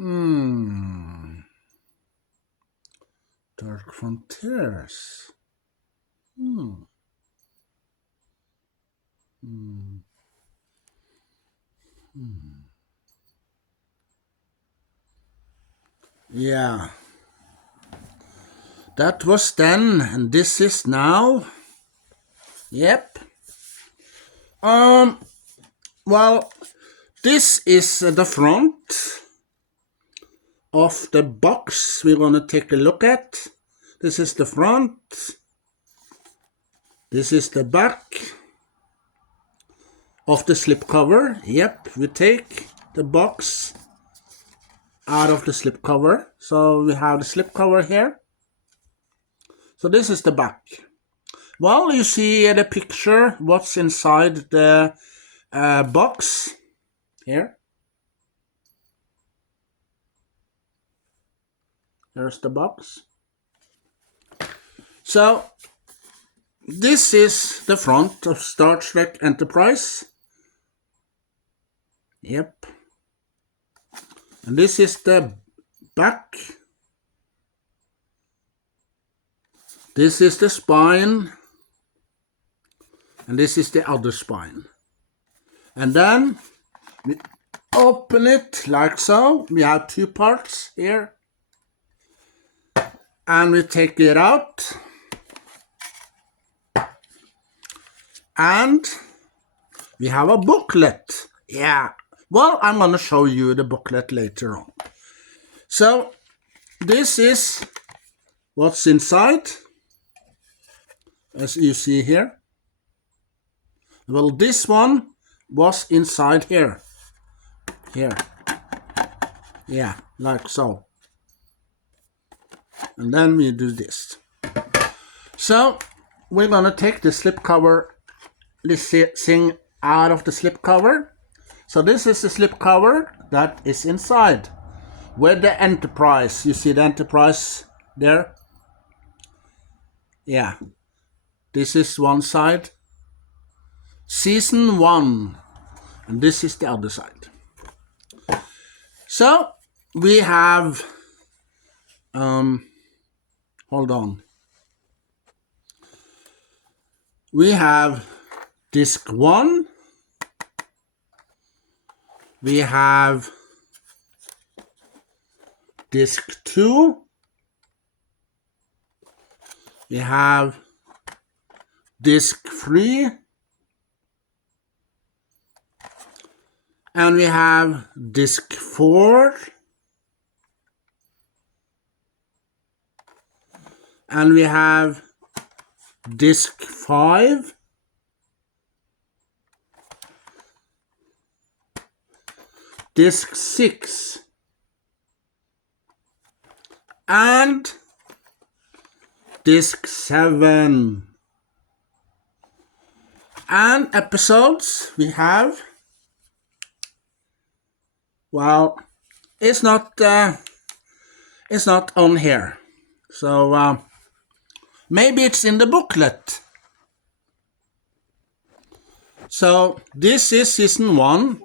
Hmm. Dark Frontiers. Hmm. Hmm. Hmm. Yeah. That was then, and this is now. Yep. Um. Well, this is the front of the box we're gonna take a look at. This is the front. This is the back of the slipcover. Yep, we take the box out of the slipcover. So we have the slipcover here. So this is the back. Well, you see the picture, what's inside the box here. There's the box. So this is the front of Star Trek Enterprise. Yep. And this is the back. This is the spine. And this is the other spine. And then we open it like so. We have two parts here. And we take it out. And we have a booklet. Yeah. Well, I'm going to show you the booklet later on. So this is what's inside, as you see here. Well, this one was inside here. Here. Yeah, like so. And then we do this. So we're going to take the slipcover, this thing out of the slipcover. So this is the slipcover that is inside with the Enterprise. You see the Enterprise there? Yeah. This is one side. Season 1. And this is the other side. So we have, hold on. We have disc 1. We have disc 2. We have disc 3. And we have disc 4. And we have disc 5. Disc 6. And disc 7. And episodes we have, well, it's not on here. So maybe it's in the booklet. So this is season 1.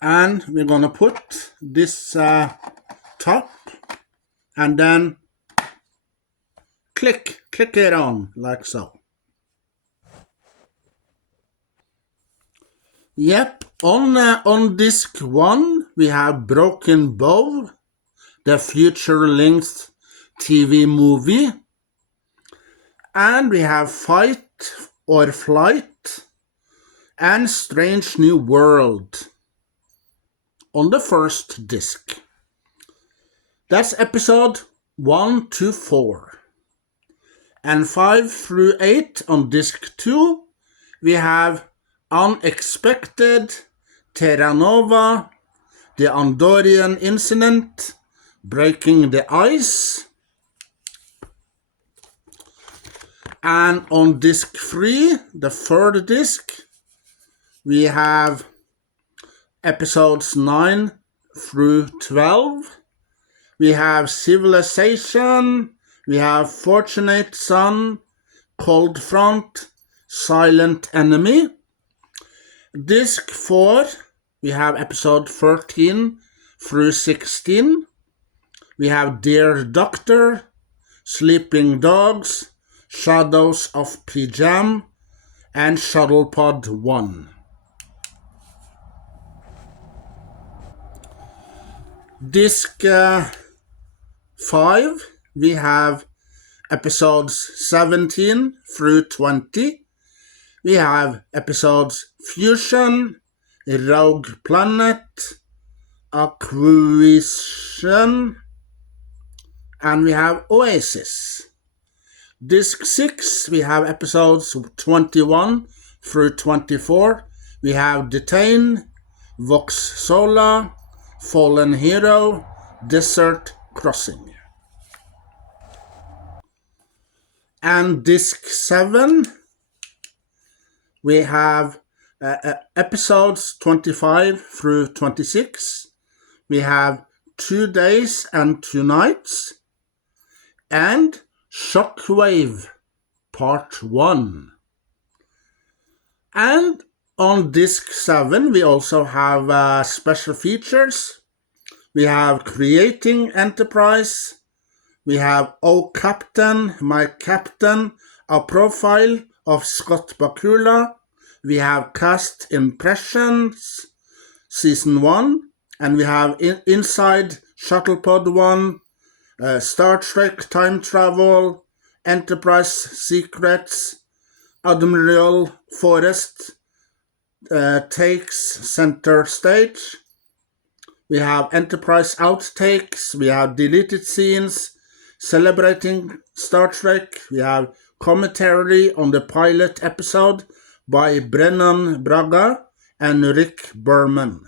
And we're gonna put this top and then click it on like so. Yep, on disc 1 we have Broken Bow, the feature-length TV movie, and we have Fight or Flight and Strange New World on the first disc. That's episode 1 to 4. And 5 through 8 on disc 2 we have Unexpected, Terra Nova, The Andorian Incident, Breaking the Ice. And on disc 3, the third disc, we have episodes 9 through 12. We have Civilization, we have Fortunate Son, Cold Front, Silent Enemy. Disc 4, we have episode 13 through 16. We have Dear Doctor, Sleeping Dogs, Shadows of Pjam, and Shuttlepod 1. Disc 5, we have episodes 17 through 20. We have episodes Fusion, Rogue Planet, Acquisition, and we have Oasis. Disc 6, we have episodes 21 through 24. We have Detain, Vox Sola, Fallen Hero, Desert Crossing. And Disc 7, we have episodes 25 through 26. We have 2 Days and 2 Nights, and Shockwave Part 1. And on Disc 7, we also have special features. We have Creating Enterprise. We have Oh Captain, My Captain, a profile of Scott Bakula. We have Cast Impressions, Season 1. And we have Inside Shuttlepod 1, Star Trek Time Travel, Enterprise Secrets, Admiral Forrest takes center stage. We have Enterprise Outtakes. We have Deleted Scenes, Celebrating Star Trek. We have commentary on the pilot episode by Brennan Braga and Rick Berman.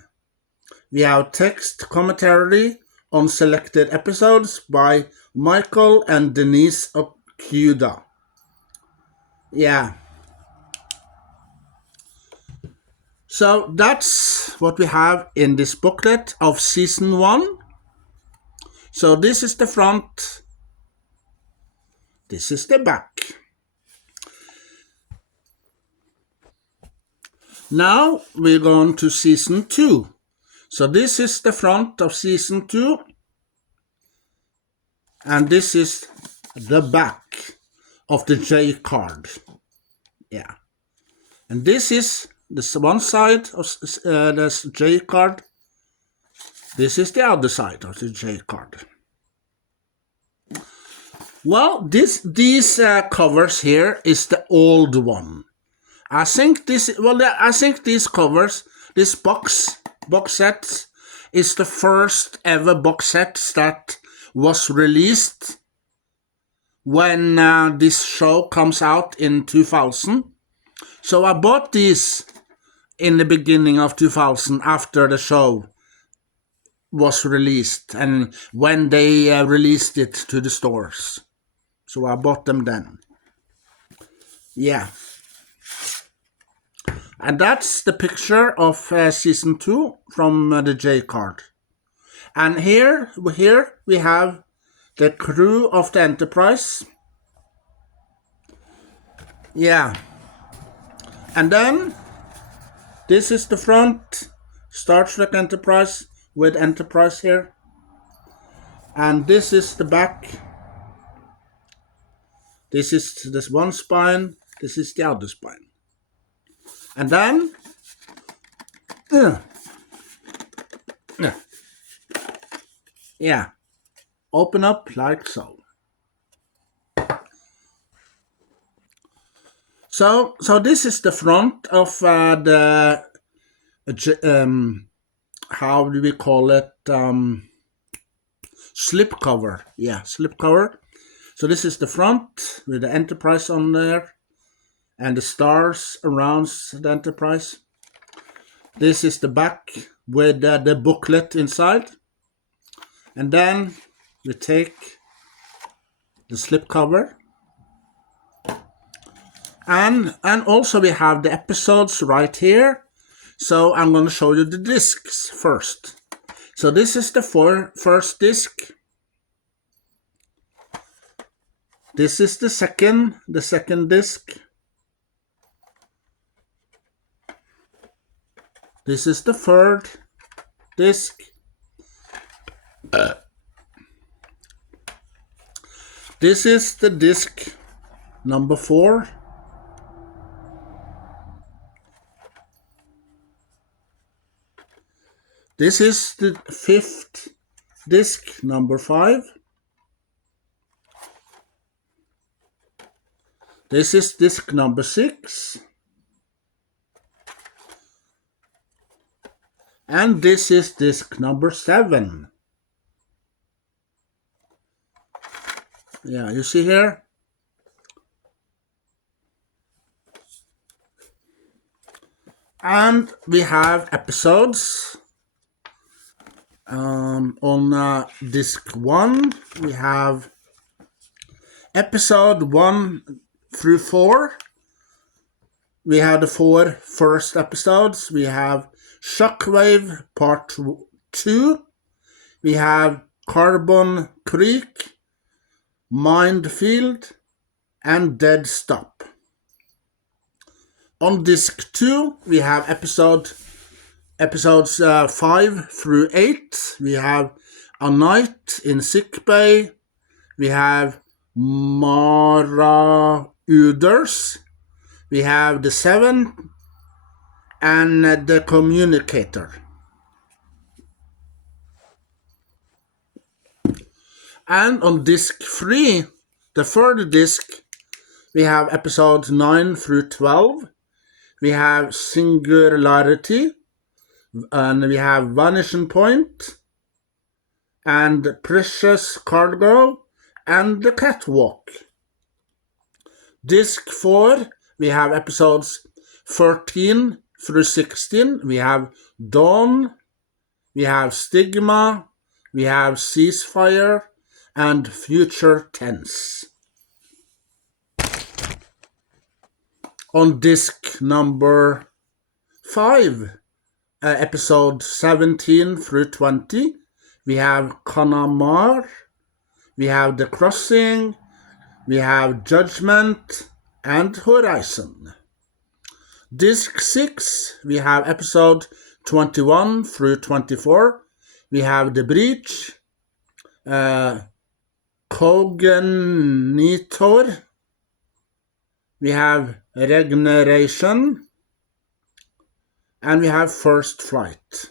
We have text commentary on selected episodes by Michael and Denise Okuda. Yeah. So that's what we have in this booklet of Season 1. So this is the front. This is the back. Now we're going to Season 2. So this is the front of Season 2. And this is the back of the J card. Yeah. And this is this one side of the J card. This is the other side of the J card. Well, these covers here is the old one. I think these covers, this box set is the first ever box set that was released when this show comes out in 2000. So I bought these in the beginning of 2000 after the show was released and when they released it to the stores. So I bought them then. Yeah. And that's the picture of Season 2 from the J card. And here we have the crew of the Enterprise. Yeah. And then this is the front, Star Trek Enterprise with Enterprise here. And this is the back. This is this one spine, this is the other spine. And then yeah, open up like so. So this is the front of the how do we call it? Slipcover. Yeah, slipcover. So this is the front with the Enterprise on there and the stars around the Enterprise. This is the back with the booklet inside. And then we take the slipcover. And also we have the episodes right here. So I'm going to show you the discs first. So this is the first disc. This is the second disc. This is the third disc. This is the disc number 4. This is the 5th disc, number 5. This is disc number 6. And this is disc number 7. Yeah, you see here? And we have episodes. On disc 1, we have episode 1 through 4. We have the 4 first episodes. We have Shockwave Part 2. We have Carbon Creek, Minefield, and Dead Stop. On disc 2, we have episodes 5 through 8. We have A Night in Sick Bay. We have Marauders. We have The 7 and The Communicator. And on disc 3, the third disc, we have episodes 9 through 12. We have Singularity, and we have Vanishing Point, and Precious Cargo, and The Catwalk. Disc 4, we have episodes 13 through 16. We have Dawn, we have Stigma, we have Ceasefire, and Future Tense. On disc number 5, episode 17 through 20, we have Connemara, we have The Crossing, we have Judgment, and Horizon. Disc 6, we have episode 21 through 24, we have The Breach, Cognitor, we have Regeneration, and we have First Flight.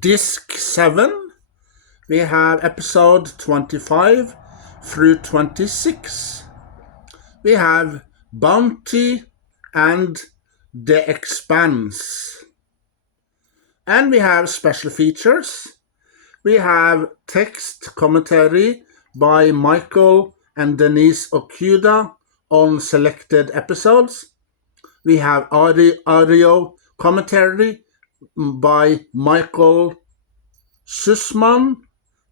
Disc 7, we have episode 25 through 26. We have Bounty and The Expanse. And we have special features. We have text commentary by Michael and Denise Okuda on selected episodes. We have audio commentary by Michael Sussman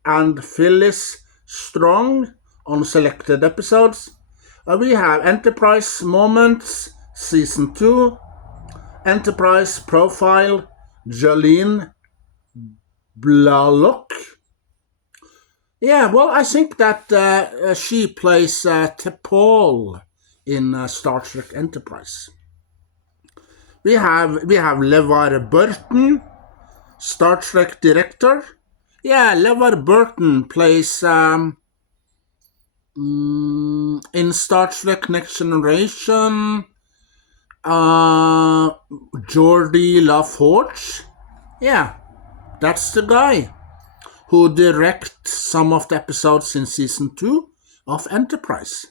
and Phyllis Strong on selected episodes. We have Enterprise Moments Season 2, Enterprise Profile Jolene Blalock. Yeah, well, I think that she plays T'Pol in Star Trek Enterprise. We have LeVar Burton, Star Trek director. Yeah, LeVar Burton plays in Star Trek Next Generation, Geordi LaForge. Yeah, that's the guy who directs some of the episodes in Season 2 of Enterprise.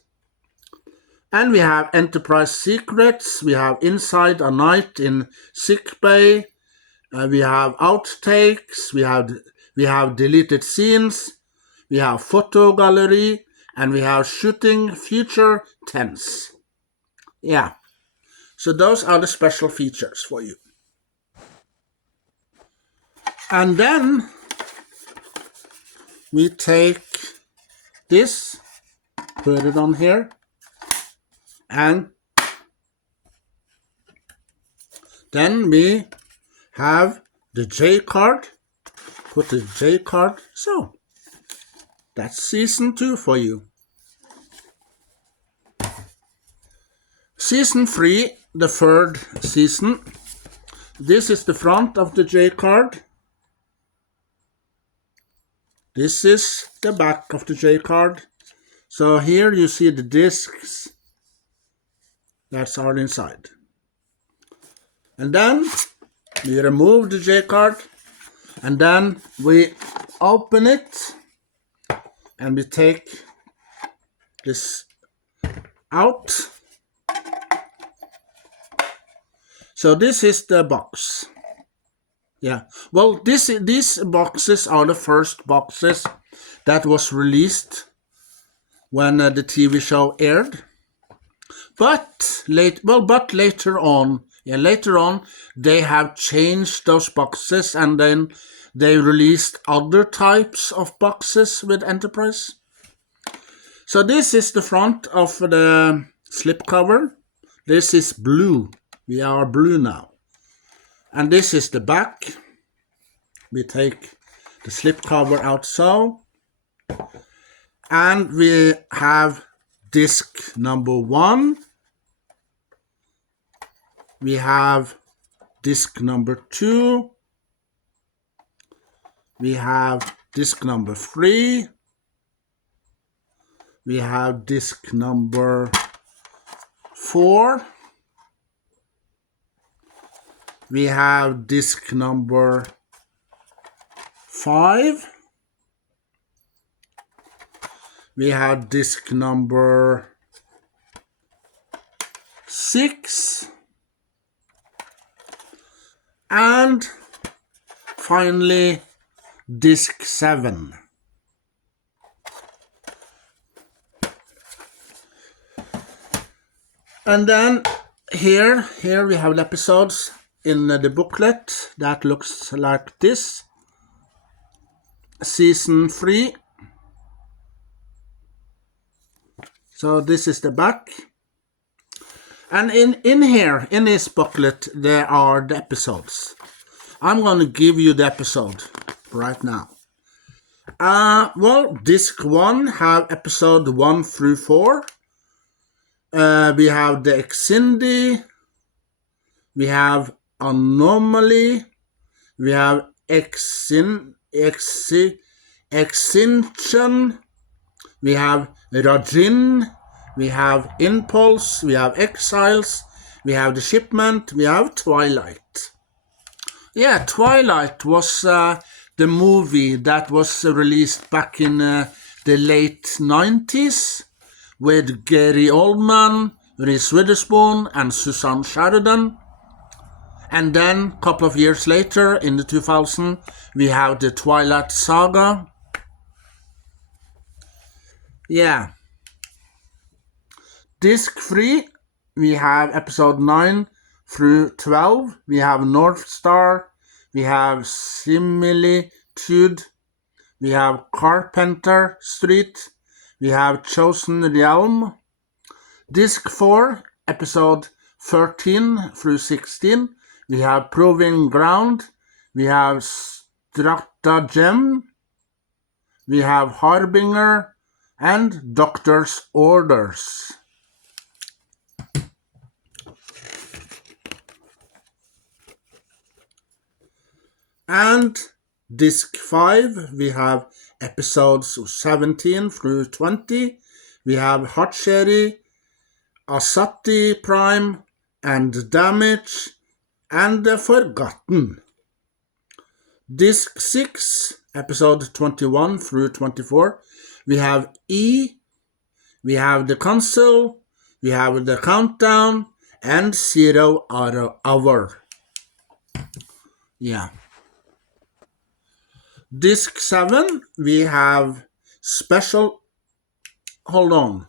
And we have Enterprise Secrets, we have Inside a Night in Sick Bay, we have Outtakes, we have Deleted Scenes, we have Photo Gallery, and we have Shooting Future Tense. Yeah, so those are the special features for you. And then we take this, put it on here, and then we have the J card, put the J card, so that's Season 2 for you. Season 3, the third season, This is the front of the J card. This is the back of the J card. So here you see the discs that are inside. And then we remove the J card, and then we open it, and we take this out. So this is the box. Yeah, well, these boxes are the first boxes that was released when the TV show aired. But later on, they have changed those boxes, and then they released other types of boxes with Enterprise. So this is the front of the slipcover. This is blue. We are blue now. And this is the back. We take the slipcover out so. And we have disc number 1. We have disc number 2. We have disc number 3. We have disc number 4. We have disc number 5. We have disc number 6. And finally, disc 7. And then here we have the episodes in the booklet that looks like this. Season 3. So this is the back. And in here, in this booklet, there are the episodes. I'm going to give you the episode right now. Well, disc 1 have episode 1 through 4. We have the Xindi. We have Anomaly. We have Extinction. We have Rajin. We have Impulse. We have Exiles. We have The Shipment. We have Twilight. Yeah, Twilight was the movie that was released back in the late 90s with Gary Oldman, Reese Witherspoon, and Susan Sheridan. And then, a couple of years later, in the 2000s, we have the Twilight Saga. Yeah. Disc 3, we have episode 9 through 12. We have North Star. We have Similitude. We have Carpenter Street. We have Chosen Realm. Disc 4, episode 13 through 16. We have Proving Ground. We have Stratagem. We have Harbinger. And Doctor's Orders. And disc 5, we have episodes 17 through 20. We have Hatchery, Asati Prime, and Damage, and The Forgotten. Disc 6, episode 21 through 24. We have E, we have The Council, we have The Countdown, and 0 Hour. Yeah. Disc 7, we have special. Hold on.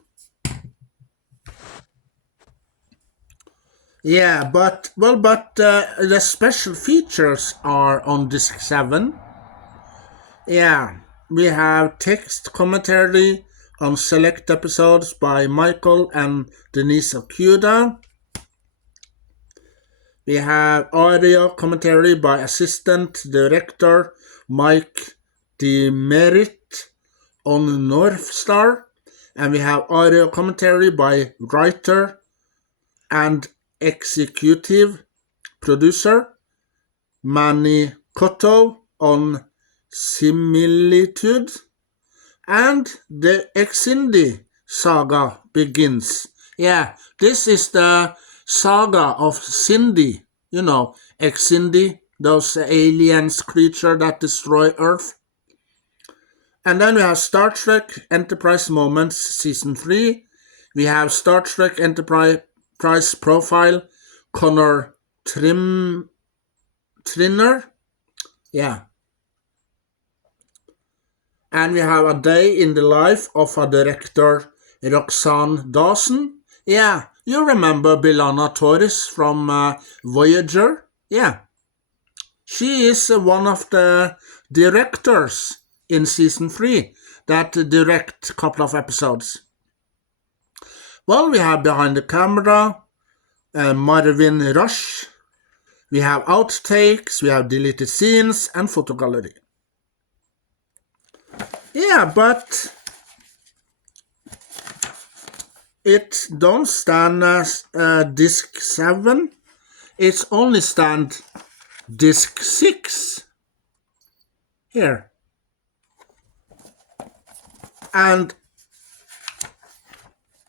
Yeah, but the special features are on disc 7. Yeah, we have text commentary on select episodes by Michael and Denise Okuda. We have audio commentary by assistant director Mike Demerit on North Star. And we have audio commentary by writer and executive producer Manikoto on Similitude, and the Exindi saga begins. Yeah, this is the saga of Cindy, you know, Exindi, those aliens creature that destroy Earth. And then we have Star Trek Enterprise Moments Season 3. We have Star Trek Enterprise Profile, Connor Trinner. Yeah. And we have A Day in the Life of a Director, Roxanne Dawson. Yeah, you remember B'Elanna Torres from Voyager? Yeah. She is one of the directors in Season 3 that direct a couple of episodes. Well, we have Behind the Camera, Marvin Rush. We have outtakes, we have deleted scenes, and photo gallery. Yeah, but it don't stand as disc 7. It's only stand disc 6 here. And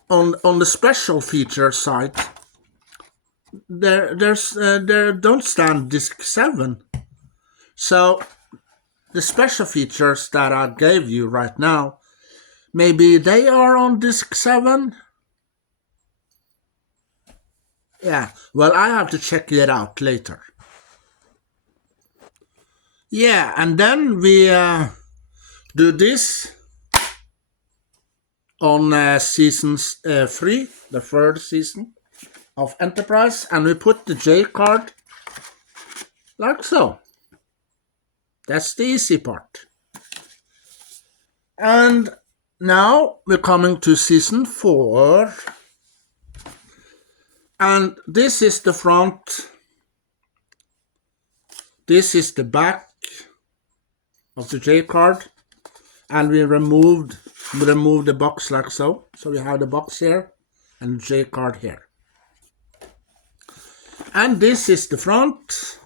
on the special feature side, there don't stand disc 7. So the special features that I gave you right now, maybe they are on disc 7. Yeah, well, I have to check it out later. Yeah, and then we do this on season 3, the third season of Enterprise, and we put the J card like so. That's the easy part. And now we're coming to season 4. And this is the front. This is the back of the J card. And we removed the box like so. So we have the box here and the J card here. And this is the front.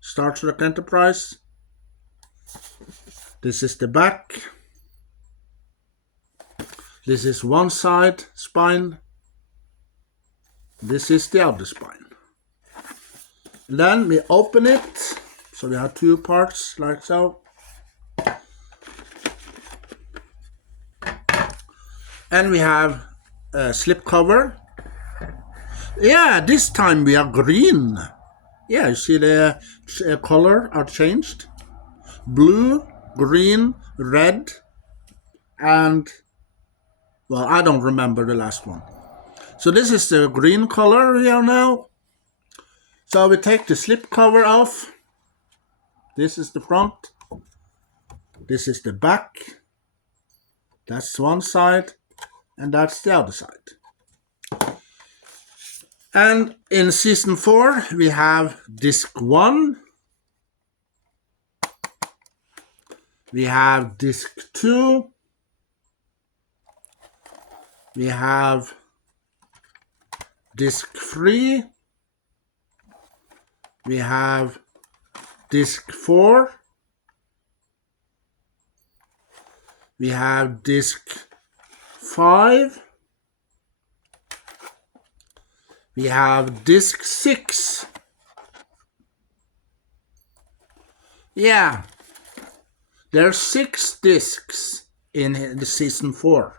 Star Trek Enterprise. This is the back. This is one side spine. This is the other spine. And then we open it. So we have two parts like so. And we have a slip cover. Yeah, this time we are green. Yeah, you see the color are changed. Blue, green, red, and, well, I don't remember the last one. So this is the green color here now. So we take the slip cover off. This is the front. This is the back. That's one side. And that's the other side. And in season 4, we have disc 1. We have disc 2. We have disc 3. We have disc 4. We have disc 5. We have disc 6. Yeah, there's 6 discs in the season 4.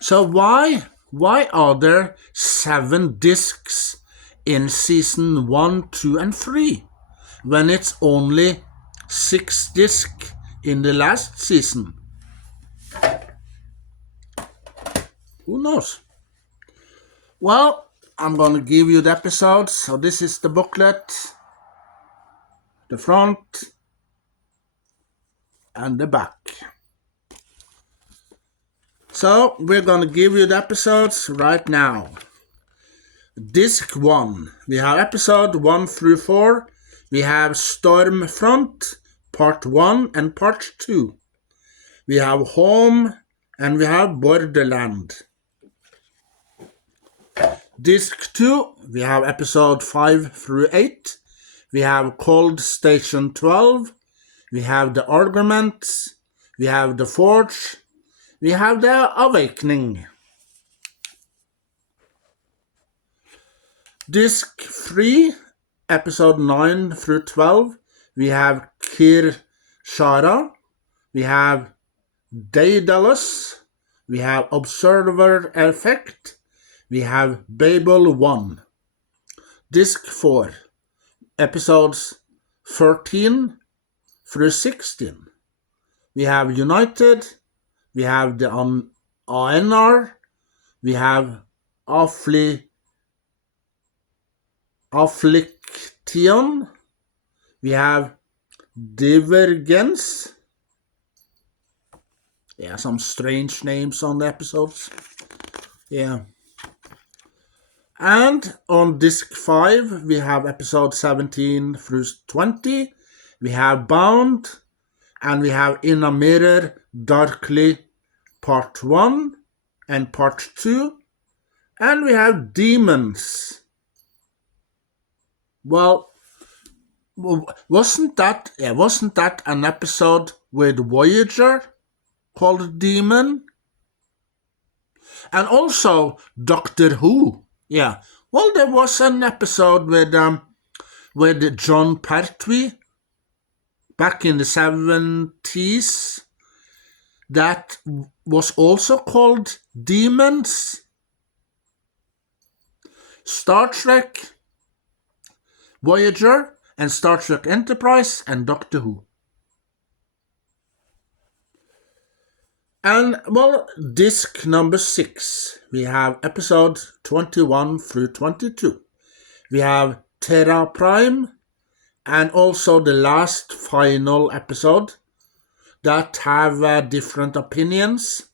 So why are there 7 discs in season 1, 2, and 3 when it's only 6 discs in the last season? Who knows? Well, I'm going to give you the episodes. So this is the booklet, the front, and the back. So we're going to give you the episodes right now. Disc 1. We have episode 1 through 4. We have Stormfront, part 1 and part 2. We have Home, and we have Borderland. Disc 2, we have episode 5 through 8. we have Cold Station 12, we have The Arguments, we have The Forge, we have The Awakening. Disc 3, episode 9 through 12, we have Kir Shara, we have Daedalus, we have Observer Effect, we have Babel 1. Disc 4, episodes 13 through 16. We have United, we have the ANR, we have Affliction, we have Divergence. Yeah, some strange names on the episodes. Yeah. And on disc 5, we have episode 17 through 20. We have Bound, and we have In a Mirror Darkly Part 1 and Part 2. And we have Demons. Well, wasn't that an episode with Voyager called Demon? And also Doctor Who. Yeah. Well, there was an episode with John Pertwee back in the 70s that was also called Demons. Star Trek, Voyager, and Star Trek Enterprise, and Doctor Who. And, well, disc number 6, we have episode 21 through 22. We have Terra Prime, and also the last final episode that have different opinions.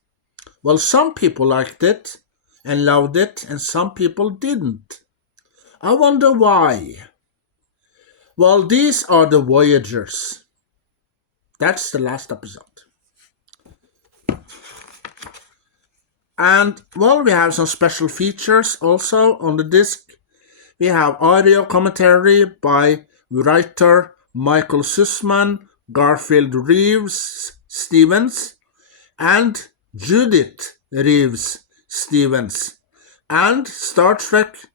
Well, some people liked it and loved it, and some people didn't. I wonder why. Well, these are the Voyagers. That's the last episode. And, well, we have some special features also on the disc. We have audio commentary by writer Michael Sussman, Garfield Reeves Stevens, and Judith Reeves Stevens, and Star Trek.com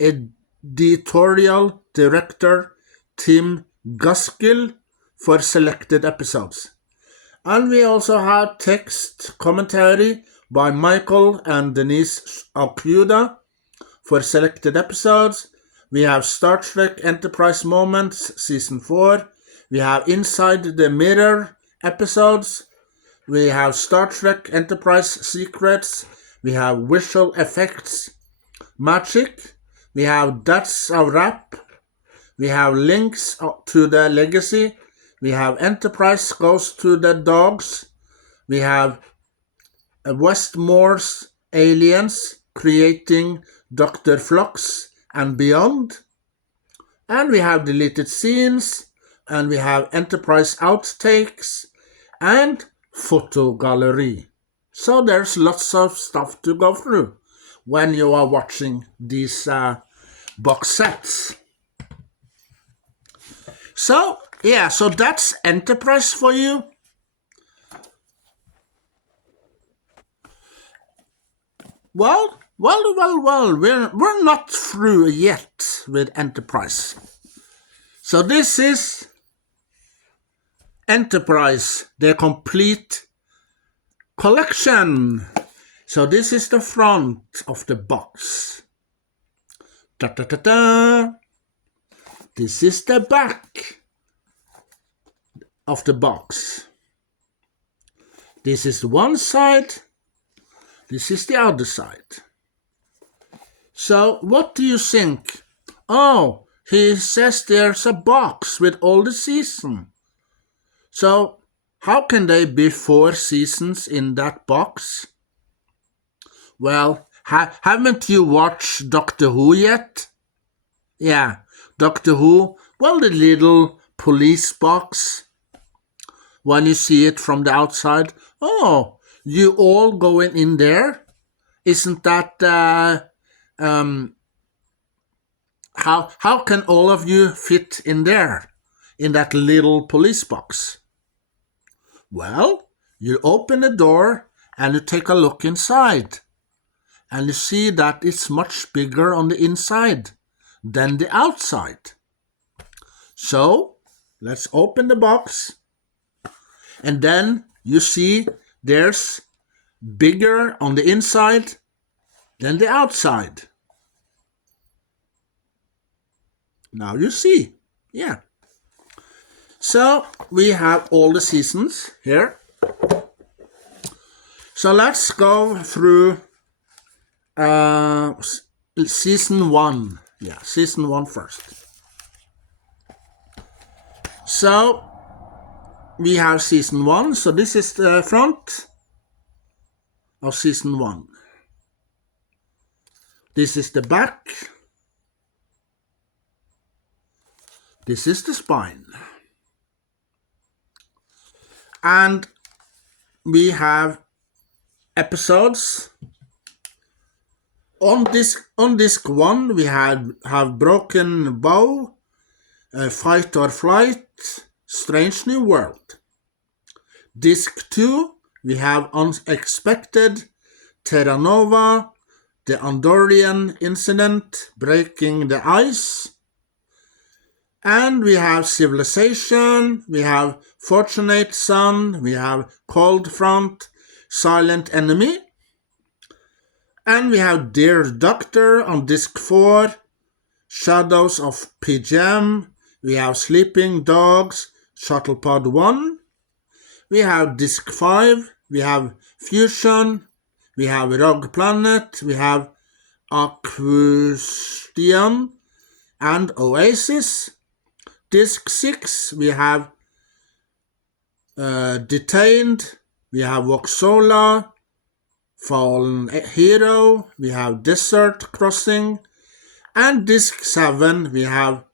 editorial director Tim Gaskill for selected episodes. And we also have text commentary by Michael and Denise Okuda for selected episodes. We have Star Trek Enterprise Moments Season 4. We have Inside the Mirror episodes. We have Star Trek Enterprise Secrets. We have Visual Effects Magic. We have That's a Wrap. We have Links to the Legacy. We have Enterprise Goes to the Dogs. We have Westmore's Aliens Creating Dr. Phlox and Beyond. And we have Deleted Scenes. And we have Enterprise Outtakes and Photo Gallery. So there's lots of stuff to go through when you are watching these box sets. So, yeah, so that's Enterprise for you. Well, we're not through yet with Enterprise. So this is Enterprise, the complete collection. So this is the front of the box. Da-da-da-da. This is the back of the box. This is one side. This is the other side. So what do you think? Oh, he says there's a box with all the seasons. So how can there be 4 seasons in that box? Well, haven't you watched Doctor Who yet? Yeah, Doctor Who, well, the little police box. When you see it from the outside, oh, you all going in there? Isn't that how can all of you fit in there, in that little police box? Well, you open the door and you take a look inside, and you see that it's much bigger on the inside than the outside. So let's open the box, and then you see there's bigger on the inside than the outside. Now you see, yeah. So we have all the seasons here. So let's go through season 1. Yeah, season 1 first. So we have season 1. So this is the front of season 1. This is the back. This is the spine. And we have episodes. On disc 1, we have Broken Bow, Fight or Flight, Strange New World. Disc 2, we have Unexpected, Terra Nova, The Andorian Incident, Breaking the Ice. And we have Civilization, we have Fortunate Son, we have Cold Front, Silent Enemy. And we have Dear Doctor on disc 4, Shadows of PGM, we have Sleeping Dogs, Shuttlepod 1. We have disc 5, we have Fusion, we have Rogue Planet, we have Aqustian and Oasis. Disc 6, we have Detained, we have Voxola, Fallen Hero, we have Desert Crossing, and disc 7, we have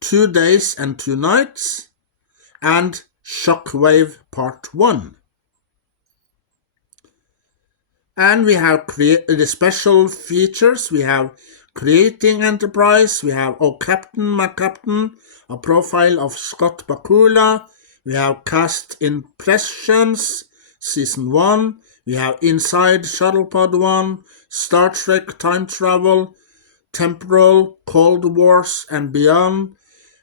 2 Days and 2 Nights, and Shockwave Part 1. And we have the special features. We have Creating Enterprise, we have Oh Captain, My Captain, a profile of Scott Bakula, we have Cast Impressions, Season 1, we have Inside Shuttlepod 1, Star Trek Time Travel, Temporal, Cold Wars and Beyond,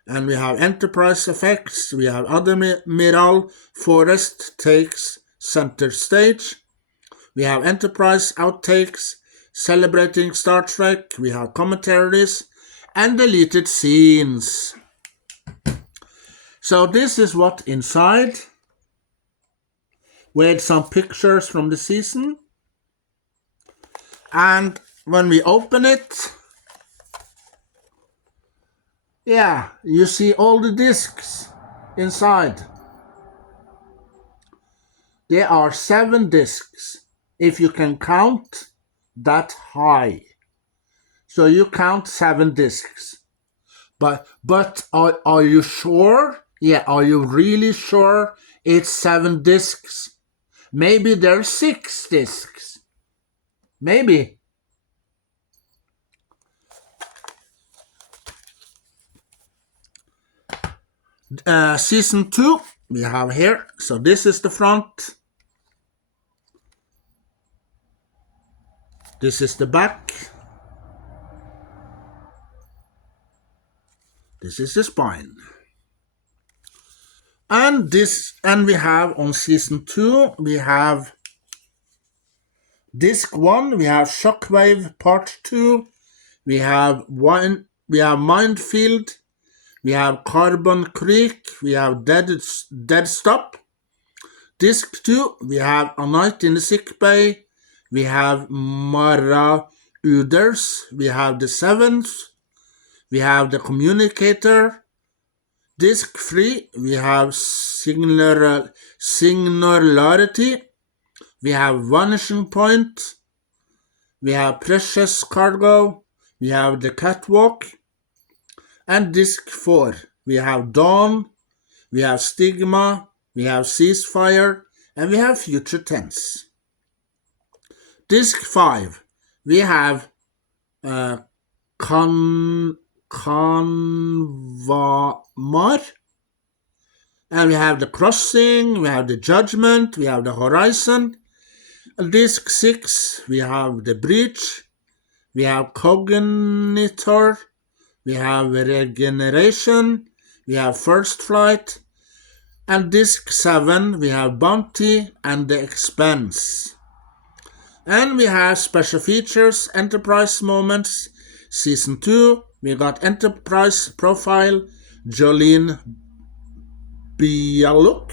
and we have Enterprise Effects, we have Admiral Forrest Takes Center Stage, we have Enterprise Outtakes, Celebrating Star Trek, we have commentaries, and deleted scenes. So this is what inside, with some pictures from the season. And when we open it, yeah, you see all the discs inside. There are 7 discs, if you can count that high. So you count 7 discs. But are you sure? Yeah, are you really sure it's 7 discs? Maybe there's 6 discs. Maybe. Season 2 we have here. So this is the front. This is the back. This is the spine. And we have on season 2, we have disc 1, we have Shockwave Part 2, we have Mindfield, we have Carbon Creek, we have Dead Stop. Disc 2, we have A Night in the Sick Bay, we have Mara Uders, we have The Seventh, we have The Communicator. Disc 3, we have Singularity, we have Vanishing Point, we have Precious Cargo, we have The Catwalk, and disc 4, we have Dawn, we have Stigma, we have Ceasefire, and we have Future Tense. Disc 5, we have Kanvamar. And we have the Crossing, we have the Judgment, we have the Horizon. Disc 6, we have the Breach, we have Cognitor, we have Regeneration, we have First Flight, and Disc 7, we have Bounty and The Expanse. And we have special features, Enterprise Moments, Season 2, we got Enterprise Profile, Jolene Bialuk.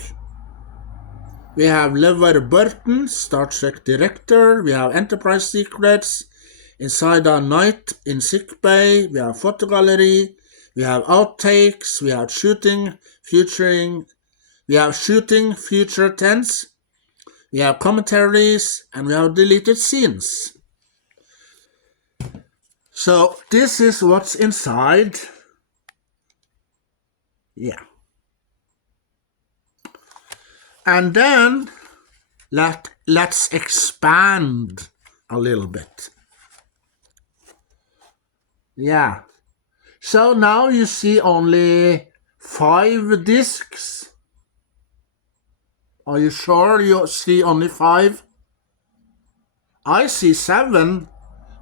We have LeVar Burton, Star Trek Director. We have Enterprise Secrets, Inside Our Night in Sick Bay. We have Photo Gallery. We have Outtakes. We have Shooting Future Tense. We have Commentaries, and we have Deleted Scenes. So this is what's inside. Yeah. And then let's expand a little bit. Yeah. So now you see only 5 discs. Are you sure you see only 5? I see 7,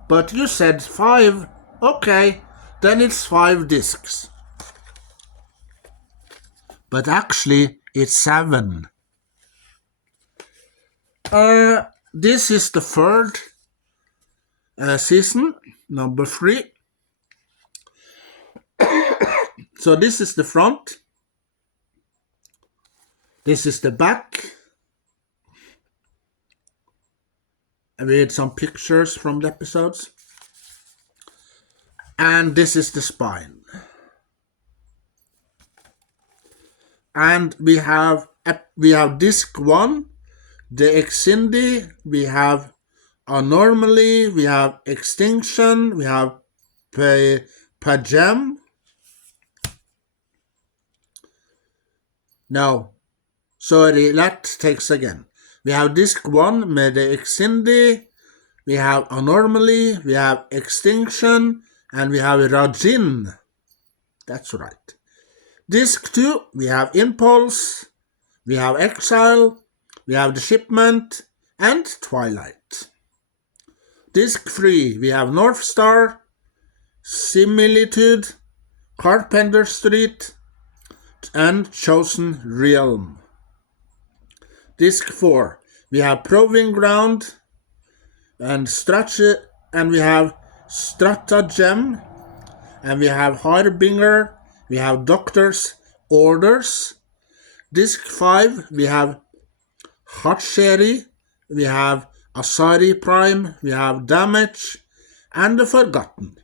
but you said 5. Okay, then it's 5 discs. But actually, it's 7. This is the 3rd season, number 3. So this is the front. This is the back. With some pictures from the episodes. And this is the spine. And we have disc 1, the Xindi, we have Anomaly, we have Extinction, we have Pajem. No, sorry, that takes again. We have disc 1 with the Xindi, we have Anomaly, we have Extinction, and we have Rajin. That's right. Disc 2, we have Impulse, we have Exile, we have The Shipment, and Twilight. Disc 3, we have North Star, Similitude, Carpenter Street, and Chosen Realm. Disc 4, we have Proving Ground, and we have Stratagem, and we have Harbinger, we have Doctor's Orders. Disc 5, we have Hatcheri, we have Asari Prime, we have Damage, and The Forgotten.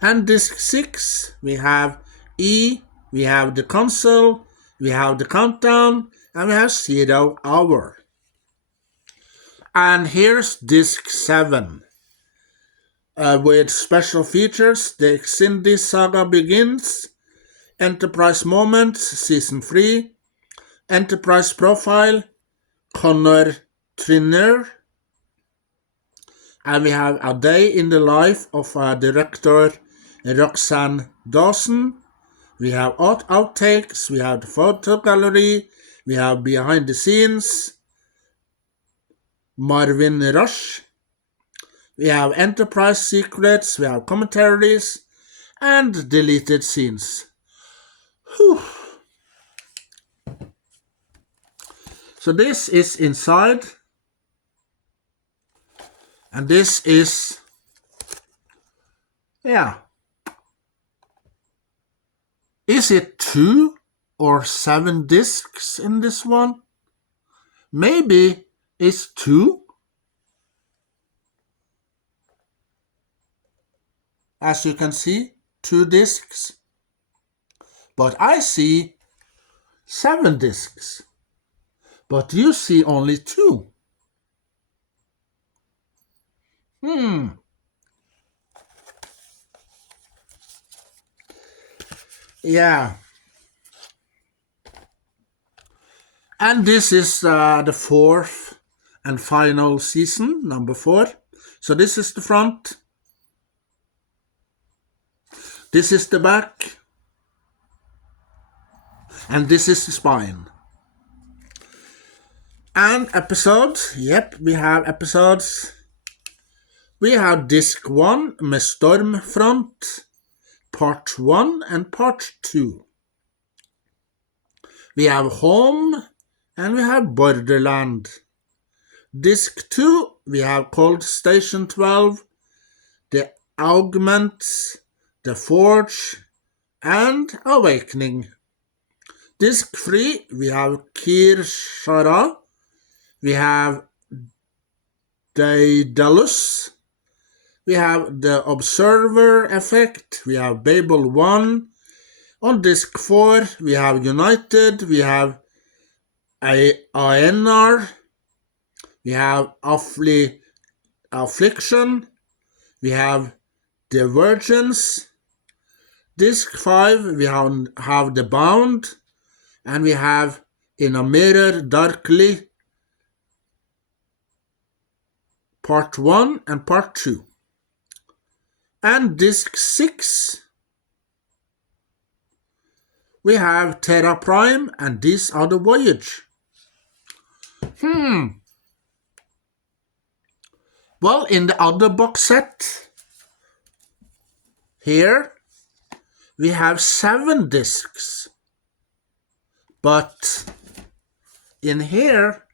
And disc 6, we have E, we have The Console, we have The Countdown, and we have 0 Hour. And here's disc 7. With special features, the Xindi Saga Begins, Enterprise Moments, Season 3, Enterprise Profile, Connor Trinner, and we have A Day in the Life of Director Roxanne Dawson. We have Outtakes, we have the Photo Gallery, we have Behind the Scenes, Marvin Rush, we have Enterprise Secrets, we have Commentaries, and Deleted Scenes. Whew. So this is inside, and this is, yeah. Is it 2 or 7 discs in this one? Maybe it's 2. As you can see, 2 discs. But I see 7 discs. But you see only 2. Yeah. And this is the 4th and final season, number 4. So this is the front. This is the back. And this is the spine. And episodes. Yep, we have episodes. We have disc 1 med Stormfront, part 1 and part 2. We have Home and we have Borderland. Disc 2, we have called Station 12, The Augments, The Forge, and Awakening. Disc 3, we have Kirshara, we have Daedalus, we have The Observer Effect, we have Babel 1. On disc 4, we have United, we have Aenar, we have Affliction, we have Divergence. Disc 5, we have The Bound, and we have In a Mirror Darkly, part 1 and part 2. And disc 6, we have Terra Prime, and These Are the Voyage. Well, in the other box set, here, we have 7 discs. But in here,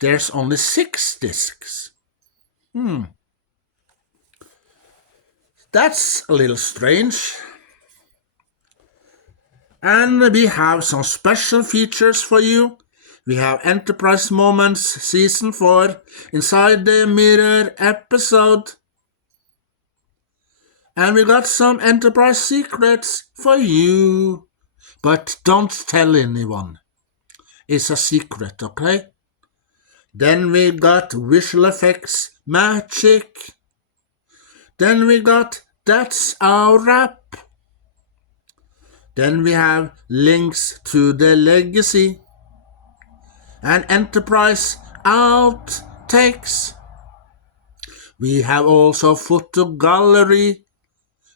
there's only 6 discs. That's a little strange. And we have some special features for you. We have Enterprise Moments Season 4 Inside the Mirror episode. And we got some Enterprise secrets for you. But don't tell anyone. It's a secret, okay? Then we got visual effects magic. Then we got That's Our Wrap. Then we have links to the legacy. And Enterprise outtakes. We have also photo gallery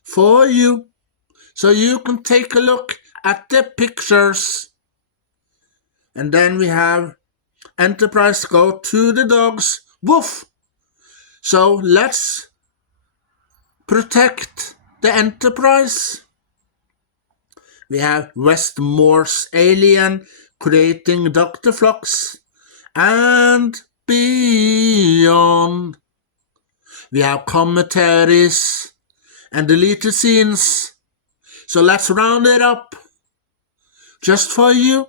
for you, so you can take a look at the pictures. And then we have Enterprise go to the dogs. Woof! So let's protect the Enterprise. We have Westmore's alien creating Dr. Phlox and beyond. We have commentaries and deleted scenes. So let's round it up just for you.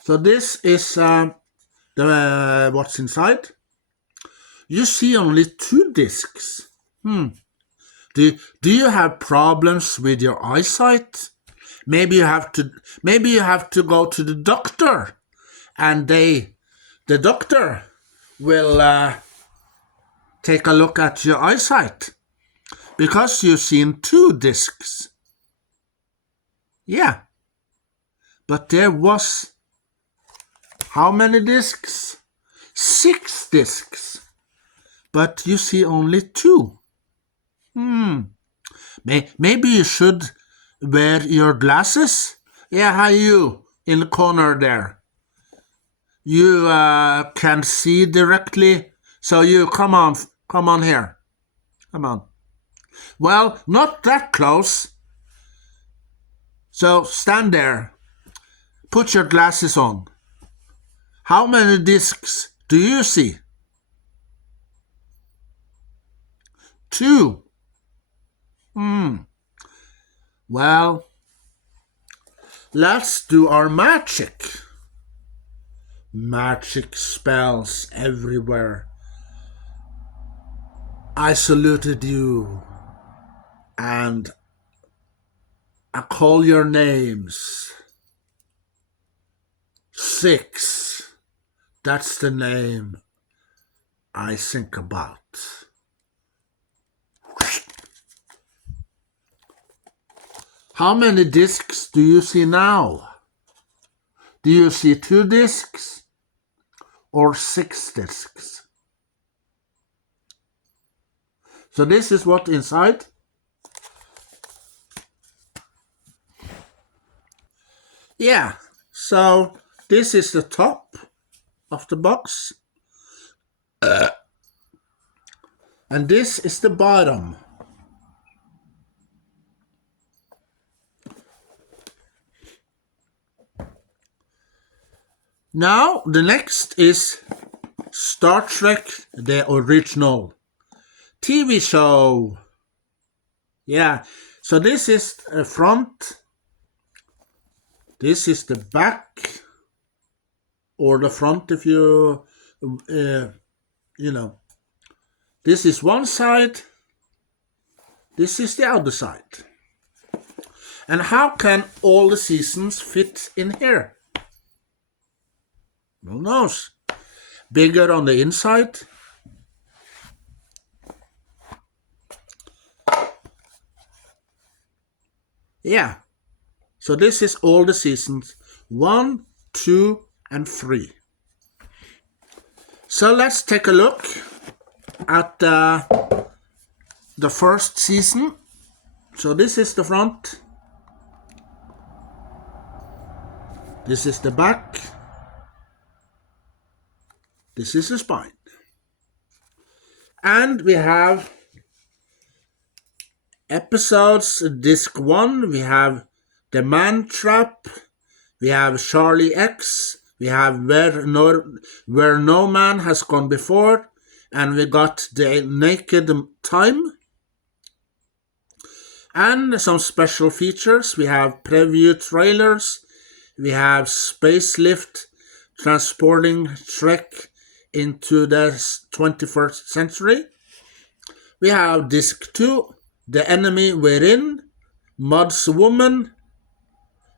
So this is what's inside. You see only 2 discs. Do you have problems with your eyesight? Maybe you have to go to the doctor, and the doctor will take a look at your eyesight because you've seen 2 discs. Yeah, but there was how many discs? 6 discs, but you see only 2. Maybe you should wear your glasses. Yeah, hi you in the corner there. You can see directly, so you come on here. Come on. Well, not that close. So stand there. Put your glasses on. How many discs do you see? 2. Well, let's do our magic. Magic spells everywhere. I saluted you, and I call your names. 6. That's the name I think about. How many discs do you see now? Do you see 2 discs or 6 discs? So this is what inside. Yeah, so this is the top of the box. And this is the bottom. Now, the next is Star Trek, the original TV show. Yeah, so this is the front, this is the back, or the front if you know. This is one side, this is the other side. And how can all the seasons fit in here? Who knows? Bigger on the inside. Yeah. So this is all the seasons. 1, 2, and 3. So let's take a look at the first season. So this is the front. This is the back. This is the spine. And we have episodes, disc 1, we have The Man Trap, we have Charlie X, we have Where No Man Has Gone Before, and we got The Naked Time. And some special features, we have preview trailers, we have Spacelift transporting Trek into the 21st century. We have disc 2, The Enemy Within, Mod's Woman,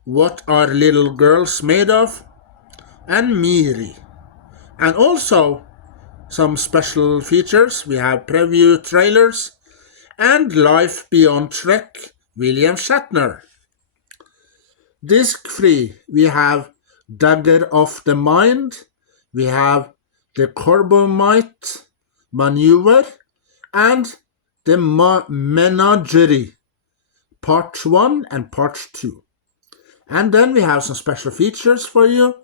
What Are Little Girls Made Of, and Miri. And also some special features, we have preview trailers and Life Beyond Trek, William Shatner. Disc 3, we have Dagger of the Mind, we have The Corbomite Maneuver, and The Menagerie, Part 1 and Part 2. And then we have some special features for you,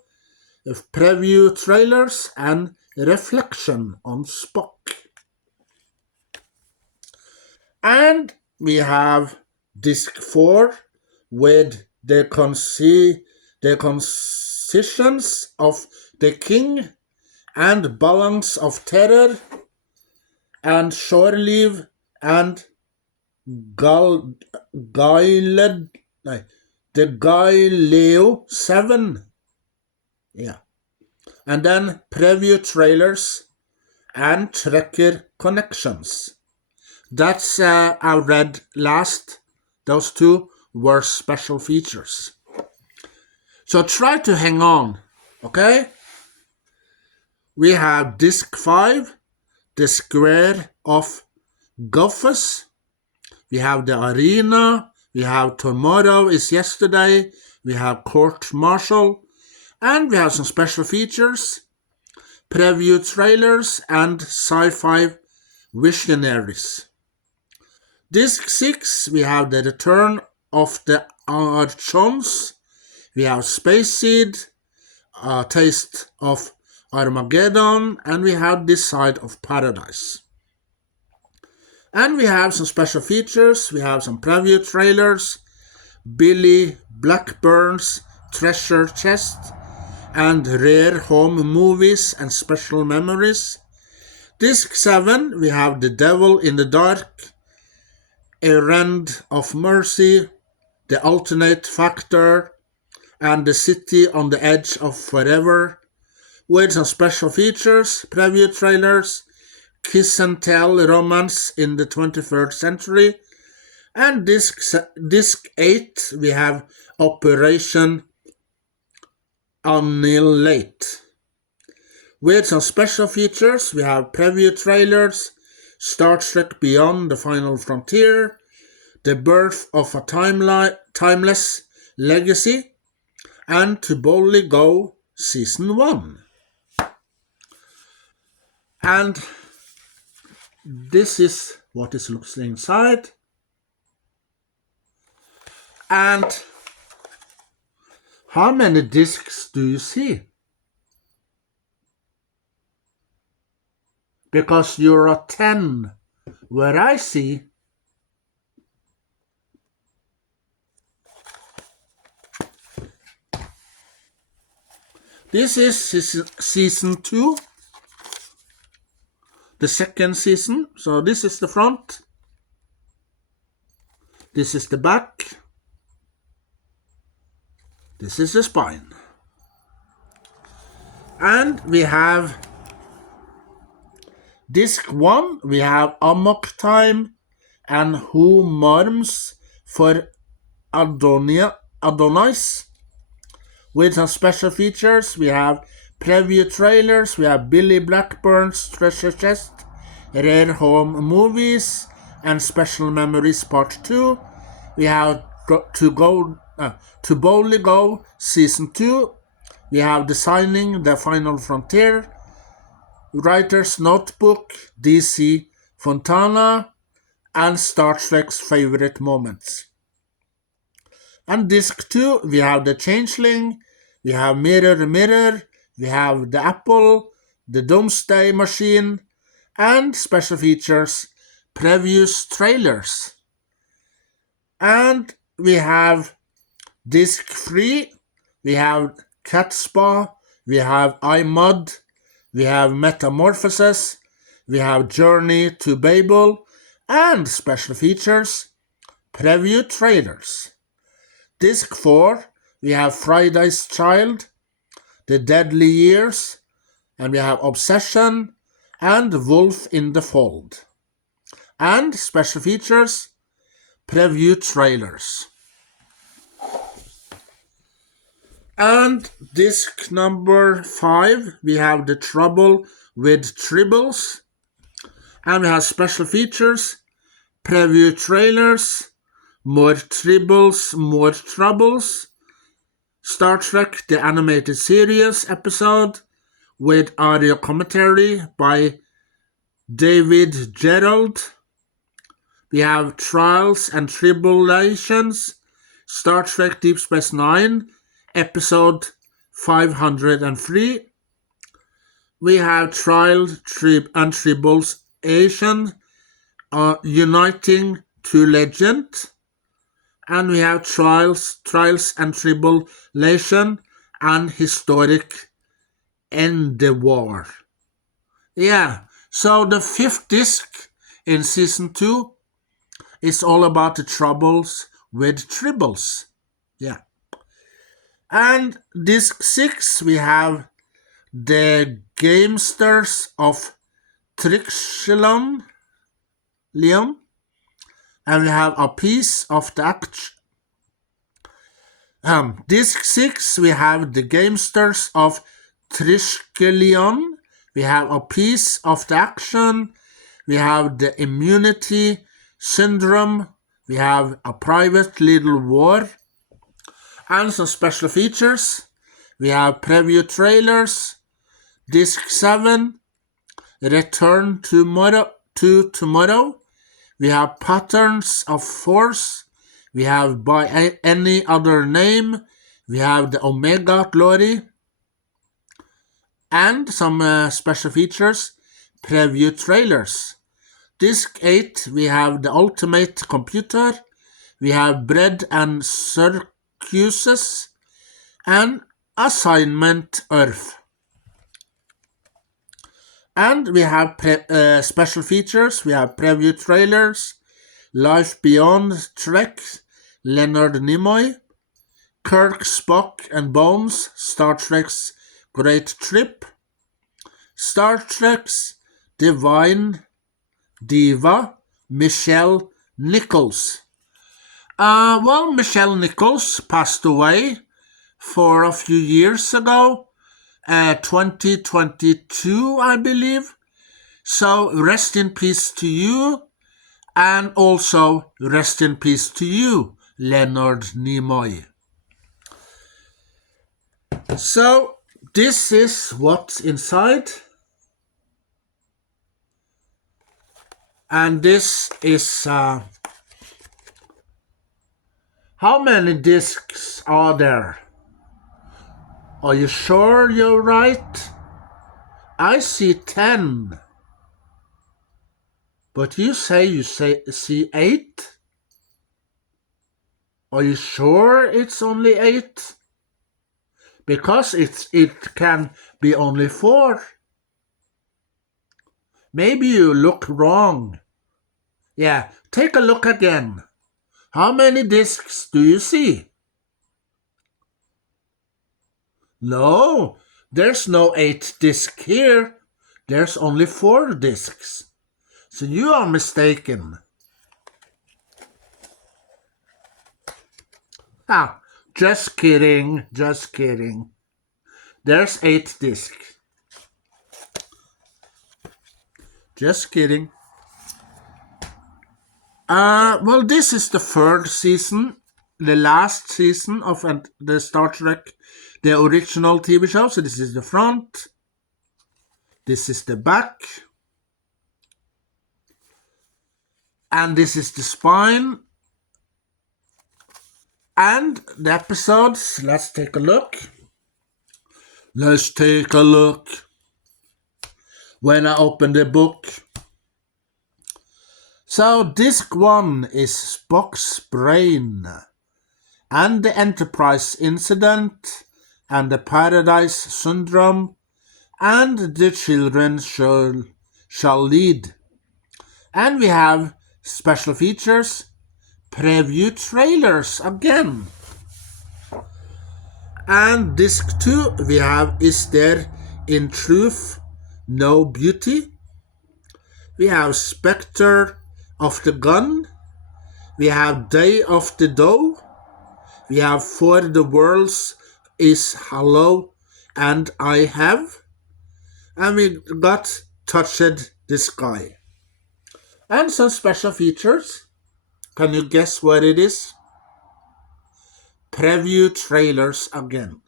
preview trailers and reflection on Spock. And we have disc 4 with the Concisions of the King and Balance of Terror and Shore Leave and the Galileo 7. Yeah. And then preview trailers and Trekker connections. That's I read last. Those two were special features. So try to hang on, okay? We have disc 5, The Square of Gophus. We have The Arena. We have Tomorrow is Yesterday. We have Court Martial. And we have some special features, preview trailers, and sci-fi visionaries. Disc 6, we have The Return of the Archons. We have Space Seed, A Taste of Armageddon, and we have This Side of Paradise. And we have some special features, we have some preview trailers, Billy Blackburn's Treasure Chest, and Rare Home Movies and Special Memories. Disc 7, we have The Devil in the Dark, Errand of Mercy, The Alternate Factor, and The City on the Edge of Forever, with some special features, preview trailers, Kiss and Tell Romance in the 21st Century, and disc 8, we have Operation Annihilate. With some special features, we have preview trailers, Star Trek Beyond the Final Frontier, The Birth of a Timeless Legacy, and To Boldly Go Season 1. And this is what is looks inside. And how many discs do you see? Because you're a 10, where I see this is season 2, the second season. So this is the front, this is the back, this is the spine. And we have disc 1, we have Amok Time and Who Marms for Adonis. With some special features, we have preview trailers, we have Billy Blackburn's Treasure Chest, Rare Home Movies, and Special Memories Part 2. We have To Boldly Go Season 2. We have Designing the Final Frontier, Writer's Notebook, DC Fontana, and Star Trek's Favorite Moments. And disc 2, we have The Changeling, we have Mirror Mirror, we have The Apple, The Doomsday Machine, and special features, previews, trailers. And we have disc 3, we have Cat Spa, we have iMud, we have Metamorphosis, we have Journey to Babel, and special features, preview trailers. Disc 4, we have Friday's Child, The Deadly Years, and we have Obsession, and Wolf in the Fold. And special features, preview trailers. And disc number 5, we have The Trouble with Tribbles, and we have special features, preview trailers, more Tribbles, more Troubles, Star Trek The Animated Series episode with audio commentary by David Gerald. We have Trials and Tribulations, Star Trek Deep Space Nine, episode 503. We have Trial and Tribulation, Uniting to Legend. And we have Trials and Tribulation, and Historic End the War. Yeah, so the 5th disc in season 2 is all about the troubles with tribbles. Yeah. And disc 6, we have The Gamesters of Trixelon, Leon. And we have A Piece of the Action. Disc 6, we have The Gamesters of Triskelion. We have A Piece of the Action. We have The Immunity Syndrome. We have A Private Little War. And some special features. We have preview trailers. Disc 7, Return to Tomorrow. We have Patterns of Force. We have By Any Other Name. We have The Omega Glory. And some special features, preview trailers. Disc 8, we have The Ultimate Computer. We have Bread and Circuses. And Assignment Earth. And we have special features. We have preview trailers, Life Beyond Trek, Leonard Nimoy, Kirk, Spock and Bones, Star Trek's Great Trip, Star Trek's Divine Diva, Michelle Nichols. Michelle Nichols passed away for a few years ago. 2022, I believe. So rest in peace to you, and also rest in peace to you, Leonard Nimoy. So this is what's inside. And this is... how many discs are there? Are you sure you're right? I see 10. But you see 8? Are you sure it's only 8? Because it can be only 4. Maybe you look wrong. Yeah, take a look again. How many discs do you see? No, there's no 8 discs here. There's only 4 discs. So you are mistaken. Just kidding, just kidding. There's 8 discs. Just kidding. Well, this is the 3rd season, the last season of the Star Trek, the original TV show. So this is the front. This is the back. And this is the spine. And the episodes, let's take a look. Let's take a look. When I open the book. So disc 1 is Spock's brain. And the Enterprise incident. And the Paradise syndrome. And the children shall lead. And we have special features. Preview trailers again. And disc 2 we have Is There in Truth No Beauty? We have Spectre of the Gun. We have Day of the Doe. We have For the Worlds is Hollow and I Have. And we got Touched the Sky. And some special features. Can you guess what it is? Preview trailers again.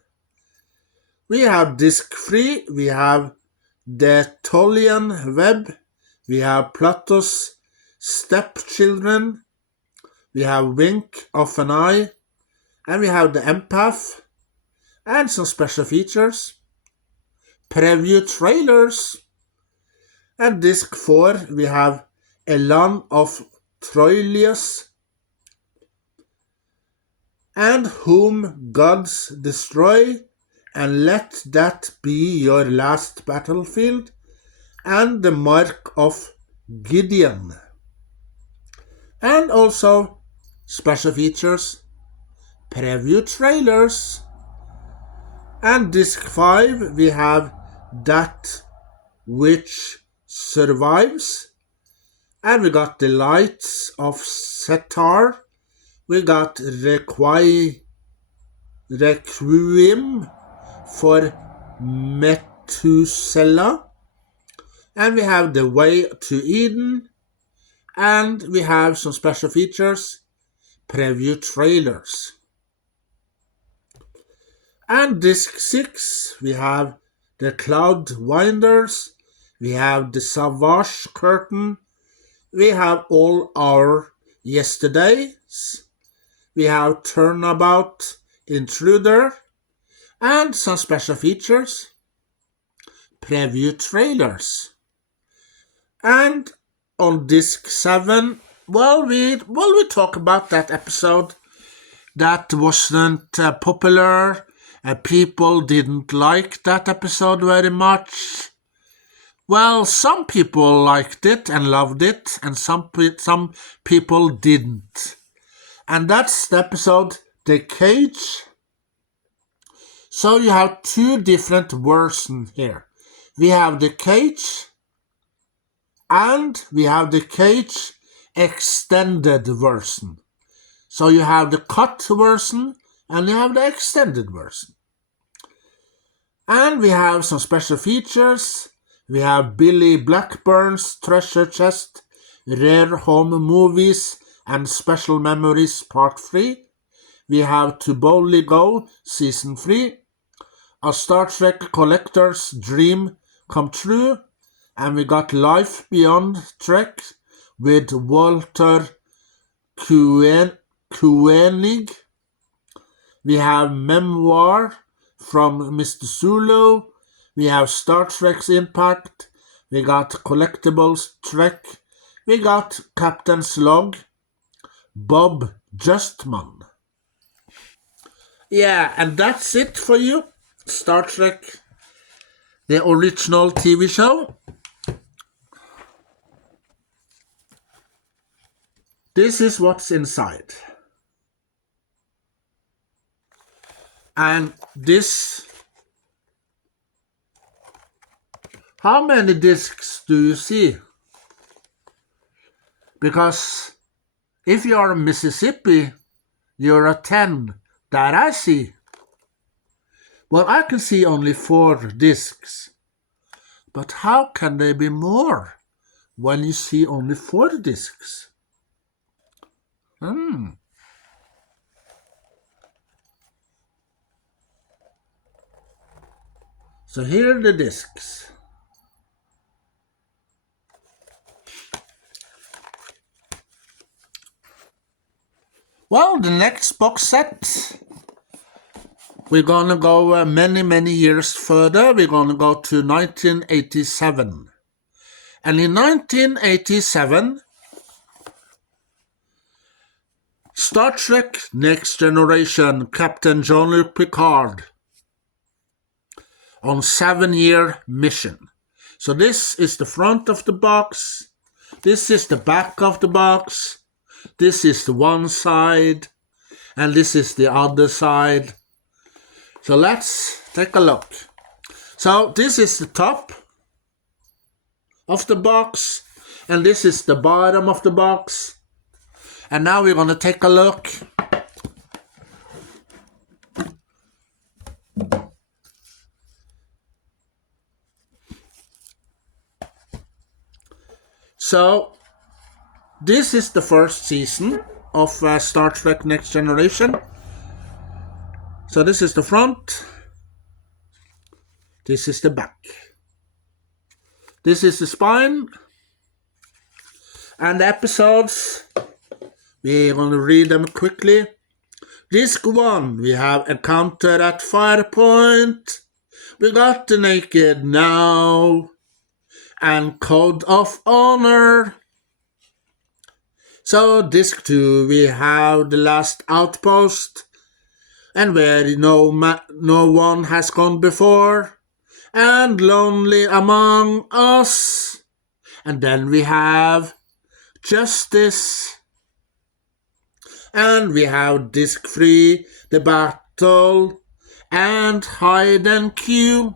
We have disc 3, we have The Tolian Web, we have Plato's Stepchildren, we have Wink of an Eye, and we have The Empath, and some special features. Preview trailers. And disc 4, we have Elan of Troilus, and Whom Gods Destroy, and Let That Be Your Last Battlefield, and The Mark of Gideon. And also special features, preview trailers. And disc 5 we have That Which Survives. And we got The Lights of Setar. We got Requiem for Methuselah. And we have The Way to Eden. And we have some special features, preview trailers. And disc 6, we have The Cloud Winders. We have The Savage Curtain. We have All Our Yesterdays. We have Turnabout Intruder. And some special features, preview trailers. And on disc 7, we talk about that episode that wasn't popular. People didn't like that episode very much. Well, some people liked it and loved it, and some people didn't. And that's the episode The Cage. So you have two different versions here. We have The Cage and we have The Cage extended version. So you have the cut version and you have the extended version. And we have some special features. We have Billy Blackburn's Treasure Chest, Rare Home Movies and Special Memories Part 3. We have To Boldly Go Season 3. A Star Trek Collector's Dream Come True. And we got Life Beyond Trek with Walter Koenig. We have Memoir from Mr. Zulu. We have Star Trek's Impact. We got Collectibles Trek. We got Captain's Log. Bob Justman. Yeah, and that's it for you. Star Trek, the original TV show. This is what's inside. And this... How many discs do you see? Because if you are in Mississippi, you're a 10 that I see. Well, I can see only 4 discs. But how can there be more when you see only 4 discs? So here are the discs. Well, the next box set, we're gonna go many years further. We're gonna go to 1987. And in 1987, Star Trek Next Generation Captain Jean-Luc Picard on 7-year mission. So this is the front of the box. This is the back of the box. This is the one side. And this is the other side. So let's take a look. So this is the top of the box. And this is the bottom of the box. And now we're going to take a look. So this is the first season of Star Trek Next Generation. So this is the front. This is the back. This is the spine. And the episodes, we're going to read them quickly. Disc 1, we have Encounter at Firepoint. We got The Naked Now. And Code of Honor. So disc 2, we have The Last Outpost. And Where no one has gone before. And Lonely Among Us. And then we have Justice. And we have disc 3, The Battle, and Hide and Q.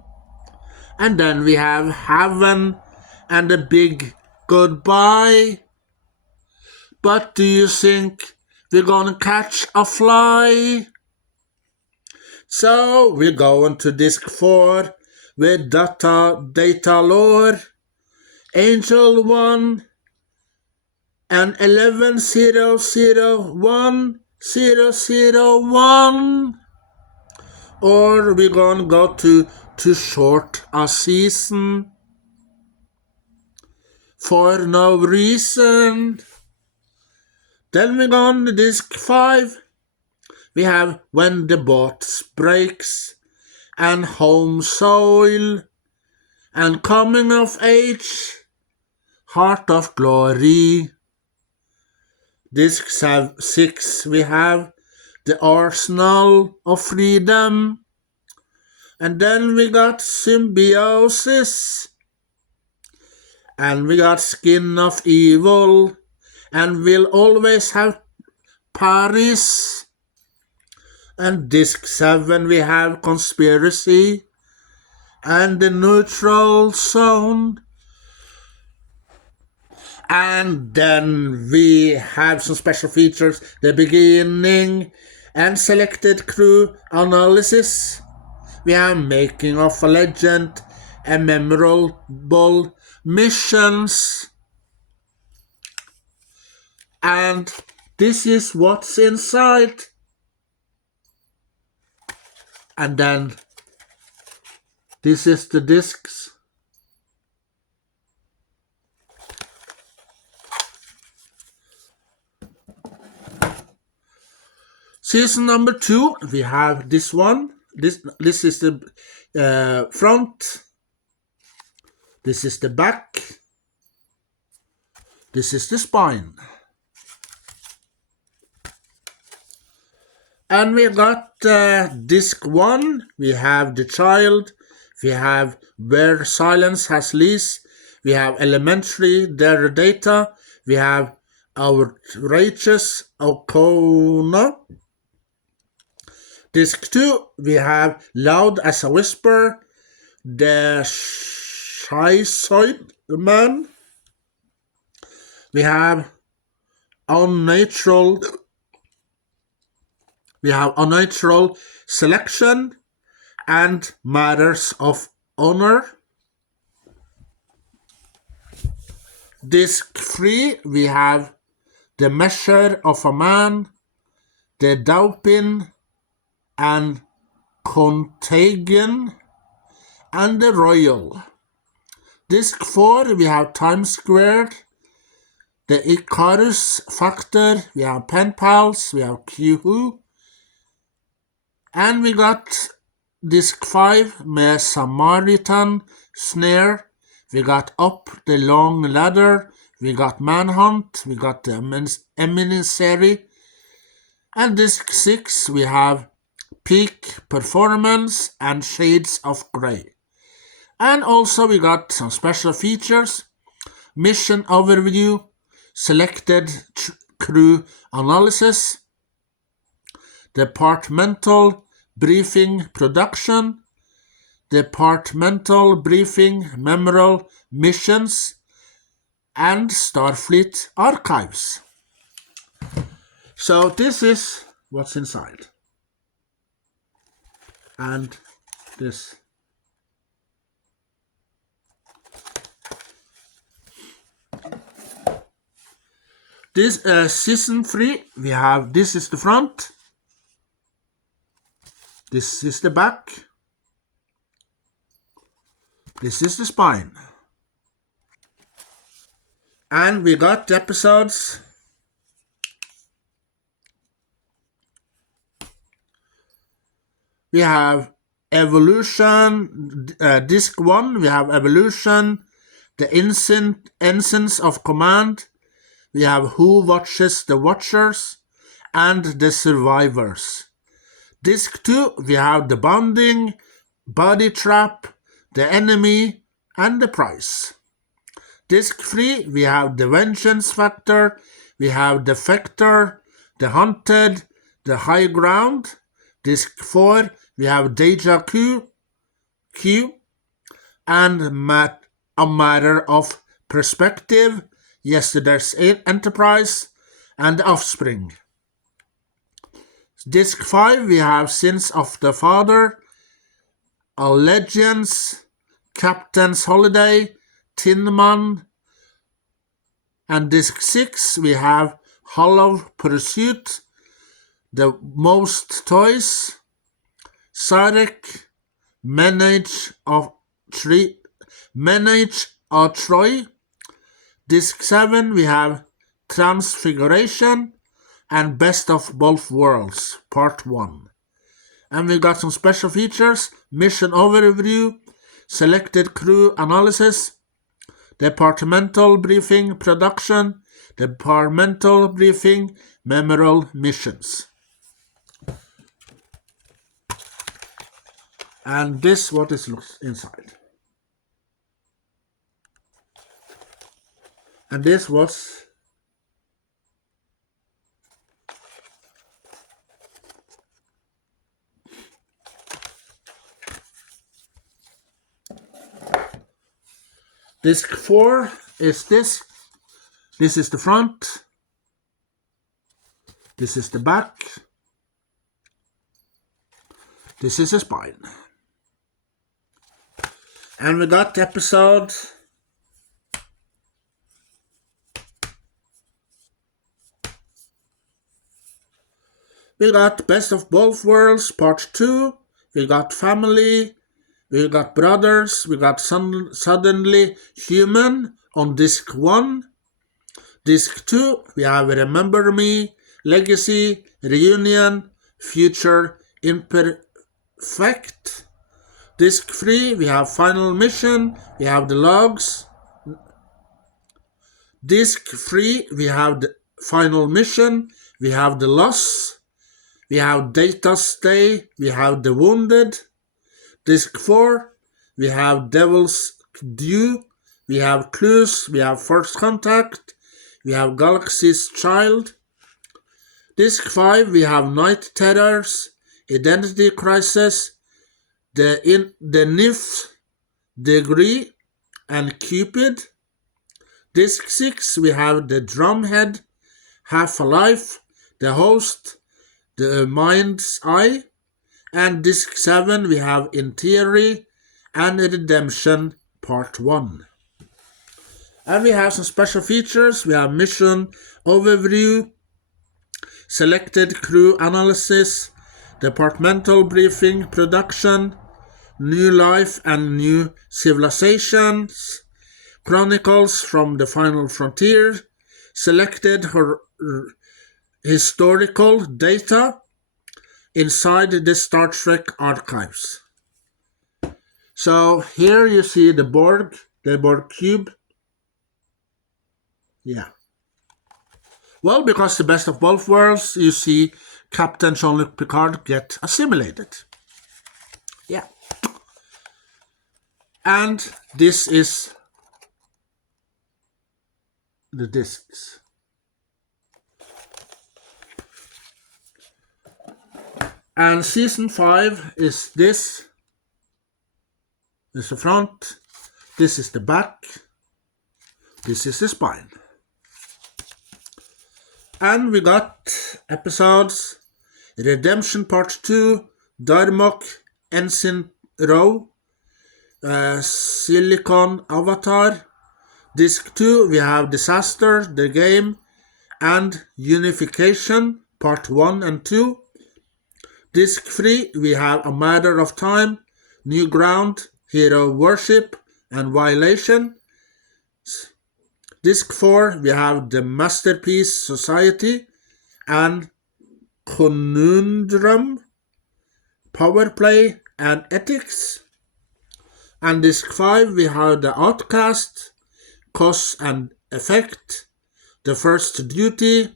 And then we have Heaven and A Big Goodbye. But do you think we're gonna catch a fly? So we're going to disc 4 with Data Lore, Angel 1, and 11001001. Or we're gonna go to Too Short a Season, For No Reason. Then we're on to disc 5. We have When the Boat Breaks, and Home Soil, and Coming of Age, Heart of Glory. Disc 6, we have The Arsenal of Freedom. And then we got Symbiosis. And we got Skin of Evil. And We'll Always Have Paris. And disc 7, we have Conspiracy. And The Neutral Zone. And then we have some special features, the beginning and selected crew analysis. We have Making of a Legend and memorable missions. And this is what's inside. And then this is the discs. Season number 2, we have this one. This is the front. This is the back. This is the spine. And we got disc 1. We have the child. We have Where Silence Has Lease. We have Elementary Their Data. We have Outrageous Okona. Disc 2, we have Loud as a Whisper, The Schizoid Man. We have Unnatural Selection and Matters of Honor. Disc 3, we have The Measure of a Man, The Dauphin, and Contagion, and The Royal. Disc 4, we have Times Squared, The Icarus Factor, we have Pen Pals, we have Q-Who, and we got Disc 5 med Samaritan Snare, we got Up the Long Ladder, we got Manhunt, we got the Emissary, and Disc 6 we have Peak Performance and Shades of Grey. And also we got some special features, Mission Overview, Selected Crew Analysis, Departmental Briefing Production, Departmental Briefing Memorial Missions, and Starfleet Archives. So this is what's inside. And this. This season 3, we have, this is the front, this is the back, this is the spine. And we got the episodes. We have Evolution, Disc 1, we have Evolution, The Ensigns of Command, we have Who Watches the Watchers, and The Survivors. Disc 2, we have The Bonding, Body Trap, The Enemy, and The Price. Disc 3, we have The Vengeance Factor, we have The Factor, The Hunted, The High Ground. Disc 4, we have Deja Q, and A Matter of Perspective, Yesterday's Enterprise, and Offspring. Disc 5, we have Sins of the Father, Allegiance, Captain's Holiday, Tin Man, and Disc 6, we have Hollow Pursuit, The Most Toys, Sarek, Menage a Troy. Disc 7, we have Transfiguration and Best of Both Worlds, Part 1. And we got some special features, Mission Overview, Selected Crew Analysis, Departmental Briefing Production, Departmental Briefing Memorial Missions. And this what it looks inside. And this was Disc 4 is this. This is the front. This is the back. This is the spine. And we got the episode. We got Best of Both Worlds, Part 2. We got Family. We got Brothers. We got Suddenly Human on Disc 1. Disc 2, we have Remember Me, Legacy, Reunion, Future Imperfect. Disc 3, we have Final Mission, we have the logs. Disc 3, we have the Final Mission, we have the loss, we have Data Stay, we have the Wounded. Disc 4, we have Devil's Due, we have Clues, we have First Contact, we have Galaxy's Child. Disc 5, we have Night Terrors, Identity Crisis, the Nth Degree, and Cupid. Disc 6, we have The Drumhead, Half-Alive, The Host, The Mind's Eye. And Disc 7, we have In Theory and Redemption Part 1. And we have some special features. We have Mission Overview, Selected Crew Analysis, Departmental Briefing Production, New Life and New Civilizations, Chronicles from the Final Frontier, Selected Historical Data, Inside the Star Trek Archives. So here you see the Borg cube. Yeah. Well, because the best of both worlds, you see Captain Jean-Luc Picard get assimilated. Yeah. And this is the discs. And season 5 is this. This is the front. This is the back. This is the spine. And we got episodes Redemption Part 2, Darmok, Ensign Row, Silicon Avatar. Disc 2, we have Disaster, The Game, and Unification, Part 1 and 2. Disc 3, we have A Matter of Time, New Ground, Hero Worship, and Violation. Disc 4, we have The Masterpiece Society and Conundrum, Power Play, and Ethics. And Disc 5, we have The Outcast, Cause and Effect, The First Duty,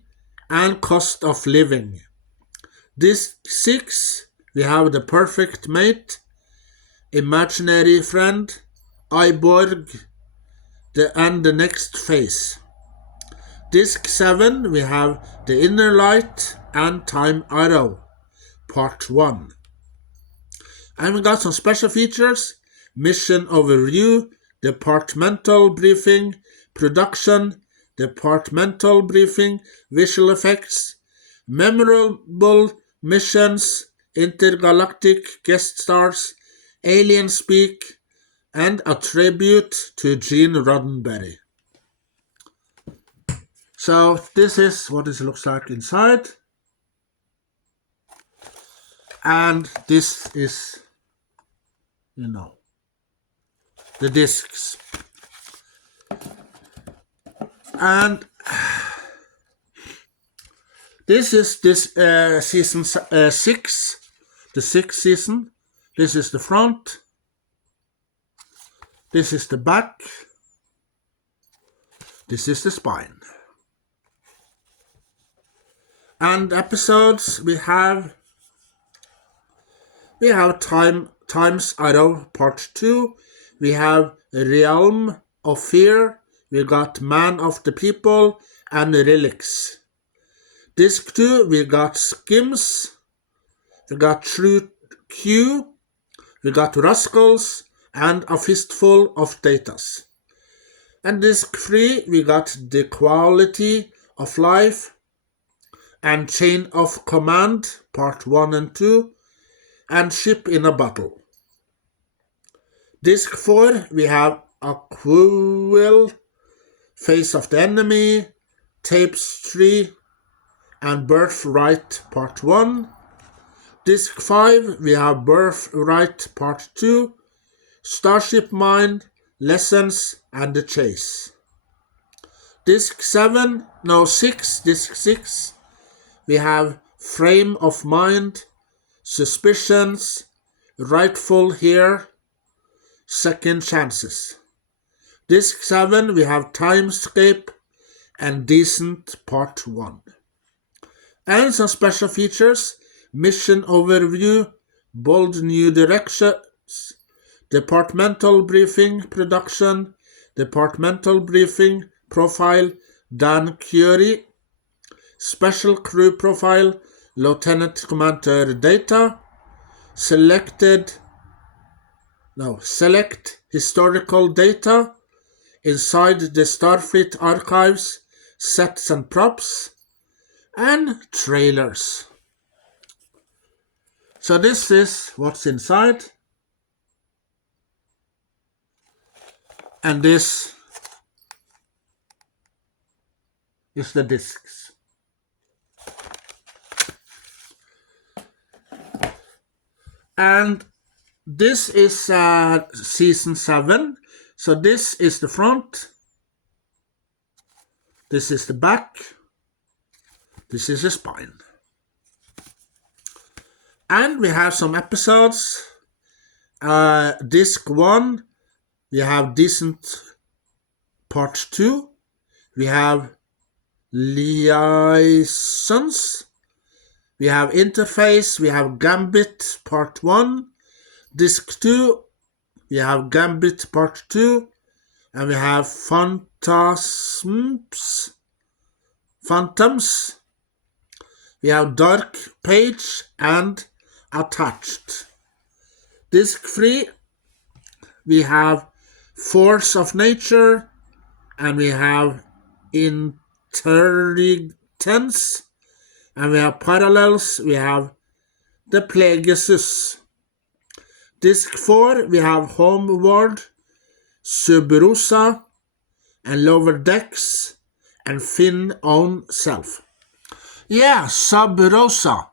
and Cost of Living. Disc 6, we have The Perfect Mate, Imaginary Friend, Iborg, and The Next Phase. Disc 7, we have The Inner Light and Time Arrow, Part 1. And we got some special features, Mission Overview, Departmental Briefing, Production, Departmental Briefing, Visual Effects, Memorable Missions, Intergalactic Guest Stars, Alien Speak, and a tribute to Gene Roddenberry. So this is what it looks like inside. And this is, the discs. And this is season 6, the 6th season. This is the front. This is the back. This is the spine. And episodes we have Time's Arrow Part 2. We have Realm of Fear. We got Man of the People and Relics. Disc 2, we got Skims. We got True Q. We got Rascals and A Fistful of Datas. And Disc 3, we got The Quality of Life and Chain of Command, Part 1 and 2, and Ship in a Bottle. Disc 4, we have A Quill, Face of the Enemy, Tapes 3, and Birthright Part 1. Disc 5, we have Birthright Part 2, Starship Mind, Lessons, and The Chase. Disc 6, we have frame of mind, suspicions, rightful here, second chances. Disc 7, we have Timescape and Decent Part 1. And some special features, mission overview, bold new directions, departmental briefing production, departmental briefing profile, Dan Curie, special crew profile, Lieutenant Commander Data, select historical data inside the Starfleet archives, sets and props, and trailers. So this is what's inside. And this is the discs. And this is season 7. So this is the front. This is the back. This is the spine. And we have some episodes. Disc 1, we have Decent Part 2. We have Liaisons. We have Interface. We have Gambit Part 1. Disc 2, we have Gambit Part 2. And we have Phantoms. We have Dark Page and Attached. Disc 3, we have Force of Nature, and we have Interrigence, and we have Parallels, we have The Plagueis. Disc 4, we have Homeward, Sub Rosa, and Lower Decks, and Finn Own Self. Yeah, Sub Rosa.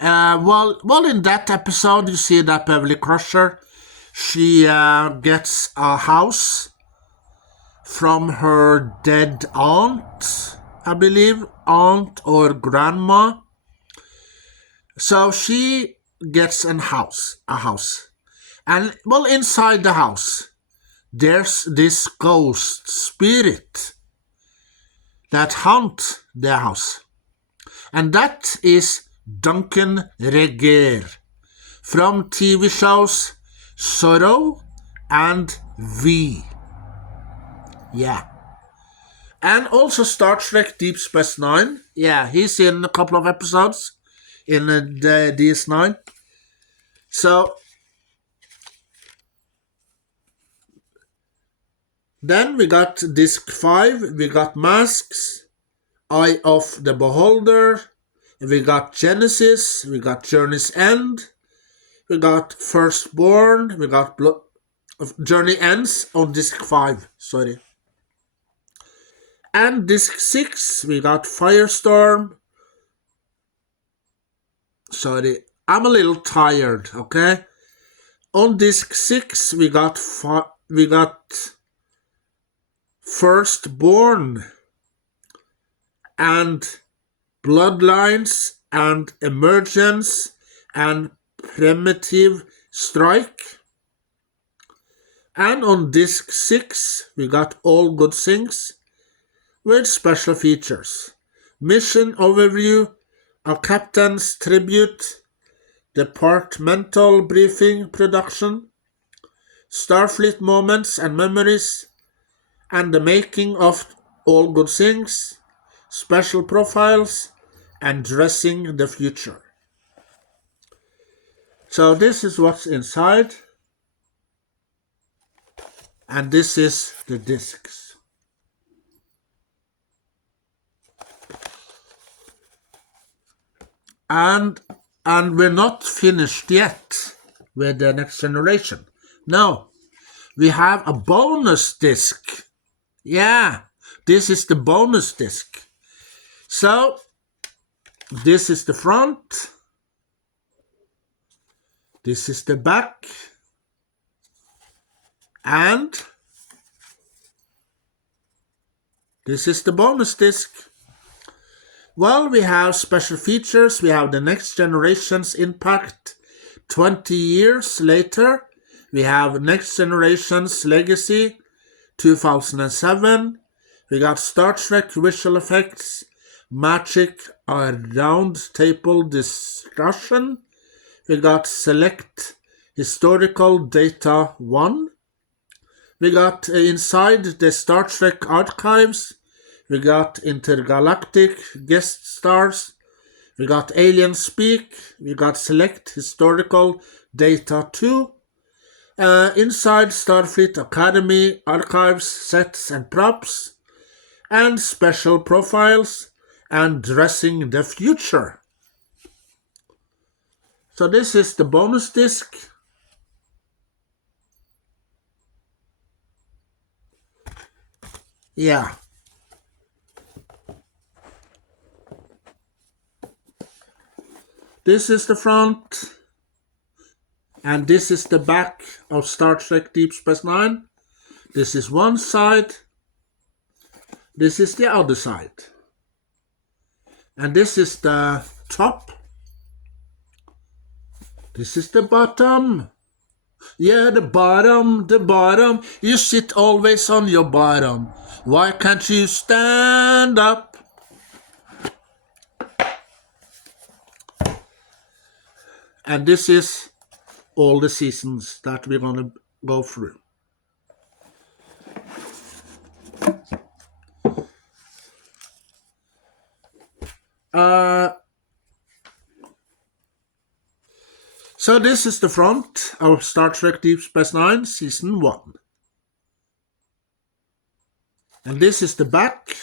Well, in that episode, you see that Beverly Crusher, she gets a house from her dead aunt, I believe, aunt or grandma. So she gets a house. And, well, inside the house, there's this ghost spirit that haunt the house. And that is Duncan Regehr from TV shows Sorrow and V. Yeah. And also Star Trek Deep Space Nine. Yeah, he's in a couple of episodes in the DS9. So then we got Disc 5, we got Masks, Eye of the Beholder, we got Genesis, we got Journey's End, we got Firstborn, we got Journey Ends on Disc 5, sorry. And Disc 6, we got Firestorm. Sorry, I'm a little tired, okay? On Disc 6, we got Firstborn and Bloodlines and Emergence and Primitive Strike. And on Disc 6, we got All Good Things with special features. Mission Overview, A Captain's Tribute, Departmental Briefing Production, Starfleet Moments and Memories, and the Making of All Good Things, Special Profiles, and Dressing the Future. So this is what's inside, and this is the discs. And we're not finished yet with the Next Generation. No, we have a bonus disc. Yeah, this is the bonus disc. So, this is the front. This is the back. And this is the bonus disc. Well, we have special features. We have the Next Generation's Impact 20 years later. We have Next Generation's Legacy 2007. We got Star Trek visual effects, Magic, a round table discussion. We got Select Historical Data 1. We got inside the Star Trek archives. We got intergalactic guest stars. We got Alien Speak. We got Select Historical Data 2. Inside Starfleet Academy archives, sets and props. And special profiles. And Dressing the Future. So this is the bonus disc. Yeah. This is the front. And this is the back of Star Trek Deep Space Nine. This is one side. This is the other side. And this is the top. This is the bottom. Yeah, the bottom, the bottom. You sit always on your bottom. Why can't you stand up? And this is all the seasons that we're going to go through. So this is the front of Star Trek Deep Space Nine, Season 1. And this is the back.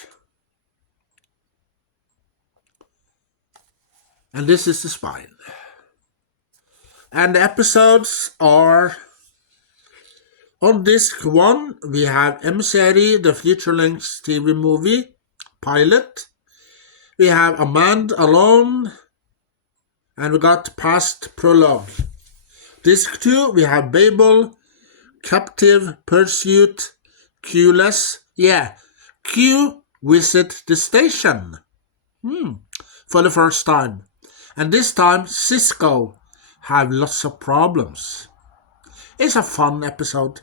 And this is the spine. And the episodes are... On disc 1, we have Emissary, the Future Links TV movie, pilot. We have A Man Alone, and we got Past Prologue. Disc 2, we have Babel, Captive Pursuit, Q-less. Yeah, Q visit the station. For the first time. And this time, Cisco have lots of problems. It's a fun episode.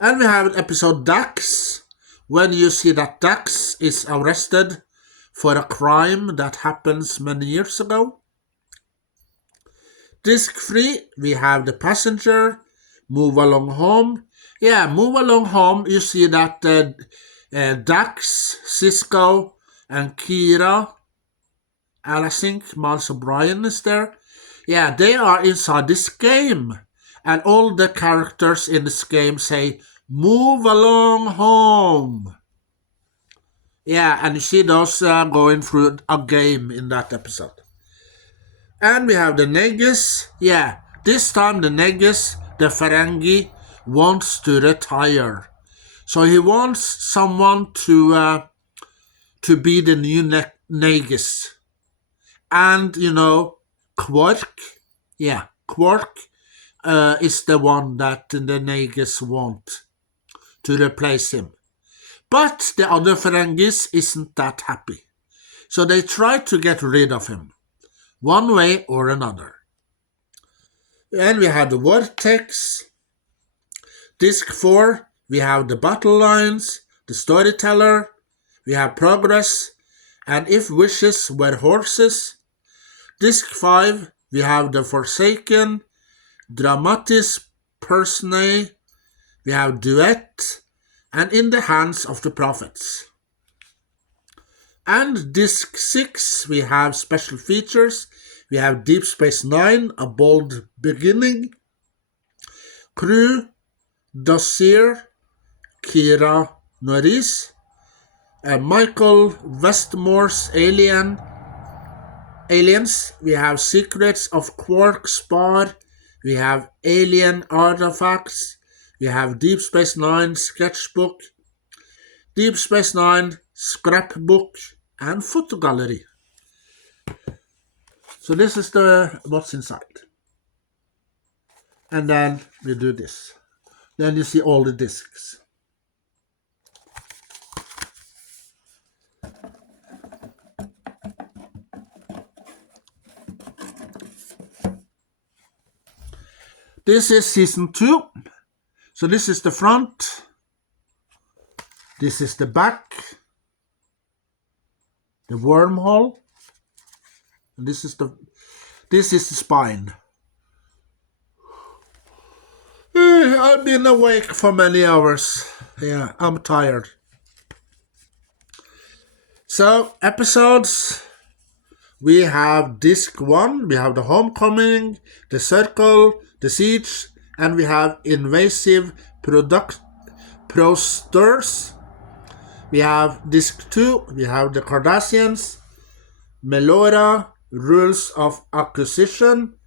And we have episode Dax, when you see that Dax is arrested for a crime that happens many years ago. Disc 3, we have The Passenger, Move Along Home. Yeah, Move Along Home, you see that Dax, Cisco, and Kira, and I think Miles O'Brien is there. Yeah, they are inside this game. And all the characters in this game say, move along home. Yeah, and you see those going through a game in that episode. And we have the Negus. Yeah, this time the Negus, the Ferengi, wants to retire. So he wants someone to be the new Negus. And, you know, Quark. Yeah, Quark is the one that the Negus want to replace him. But the other Ferengis isn't that happy. So they try to get rid of him, one way or another. And we have the Vortex. Disc 4, we have the Battle Lines, the Storyteller, we have Progress, and If Wishes Were Horses. Disc 5, we have the Forsaken, Dramatis Personae, we have Duet, and In the Hands of the Prophets. And Disc 6, we have special features. We have Deep Space Nine, A Bold Beginning, Crew, Dossier, Kira Norris, Michael Westmore's Aliens. We have Secrets of Quark Spar. We have Alien Artifacts. We have Deep Space Nine Sketchbook, Deep Space Nine Scrapbook, and Photo Gallery. So this is what's inside. And then we do this. Then you see all the discs. This is season 2. So this is the front. This is the back. The wormhole. And this is the spine. I've been awake for many hours. Yeah, I'm tired. So, episodes. We have disc 1, we have the Homecoming, the Circle, the Siege, and we have Invasive Prosters. We have disc 2, we have the Cardassians, Melora, Rules of Acquisition,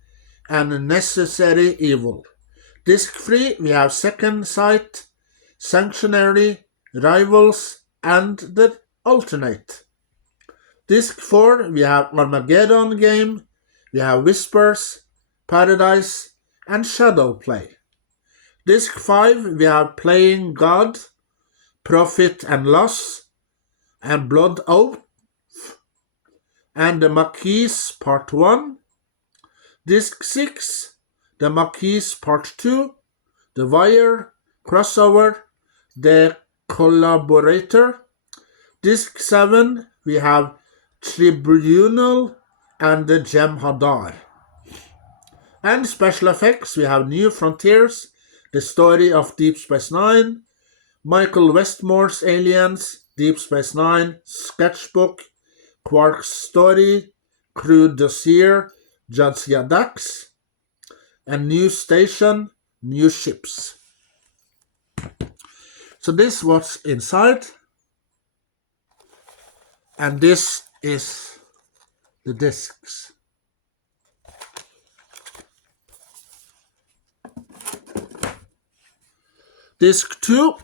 and Necessary Evil. Disc 3, we have Second Sight, Sanctuary, Rivals, and the Alternate. Disc 4, we have Armageddon Game, we have Whispers, Paradise, and Shadow Play. Disc 5, we have Playing God, Profit and Loss, and Blood Oath, and The Maquis Part 1. Disc 6, The Maquis Part 2, The Wire, Crossover, The Collaborator. Disc 7, we have Tribunal and the Jem'Hadar. And special effects, we have New Frontiers, The Story of Deep Space Nine, Michael Westmore's Aliens, Deep Space Nine, Sketchbook, Quark's Story, Crew Dossier, Jadzia Dax, and New Station, New Ships. So this is what's inside. And this is the discs. Disc 2,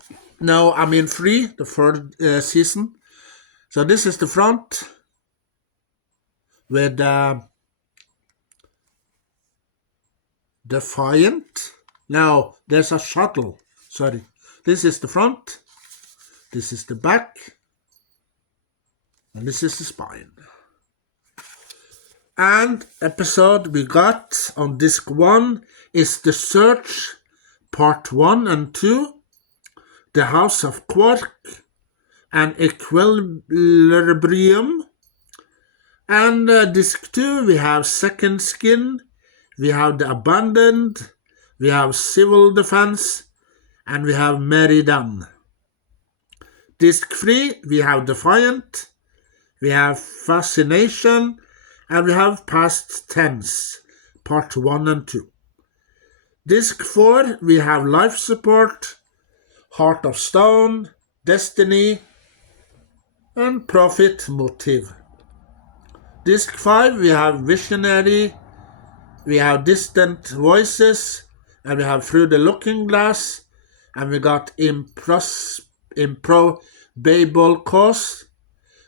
now I'm in 3, the third season. So this is the front with Defiant. Now there's a shuttle. Sorry. This is the front. This is the back. And this is the spine. And episode we got on disc 1 is The Search, part 1 and 2, The House of Quark, and Equilibrium. And disc 2 we have Second Skin, we have The Abandoned, we have Civil Defense, and we have Meridan. Disc 3 we have Defiant, we have Fascination, and we have Past Tense, part 1 and 2. Disc 4, we have Life Support, Heart of Stone, Destiny, and Profit Motive. Disc 5, we have Visionary, we have Distant Voices, and we have Through the Looking Glass, and we got Improbable Cause.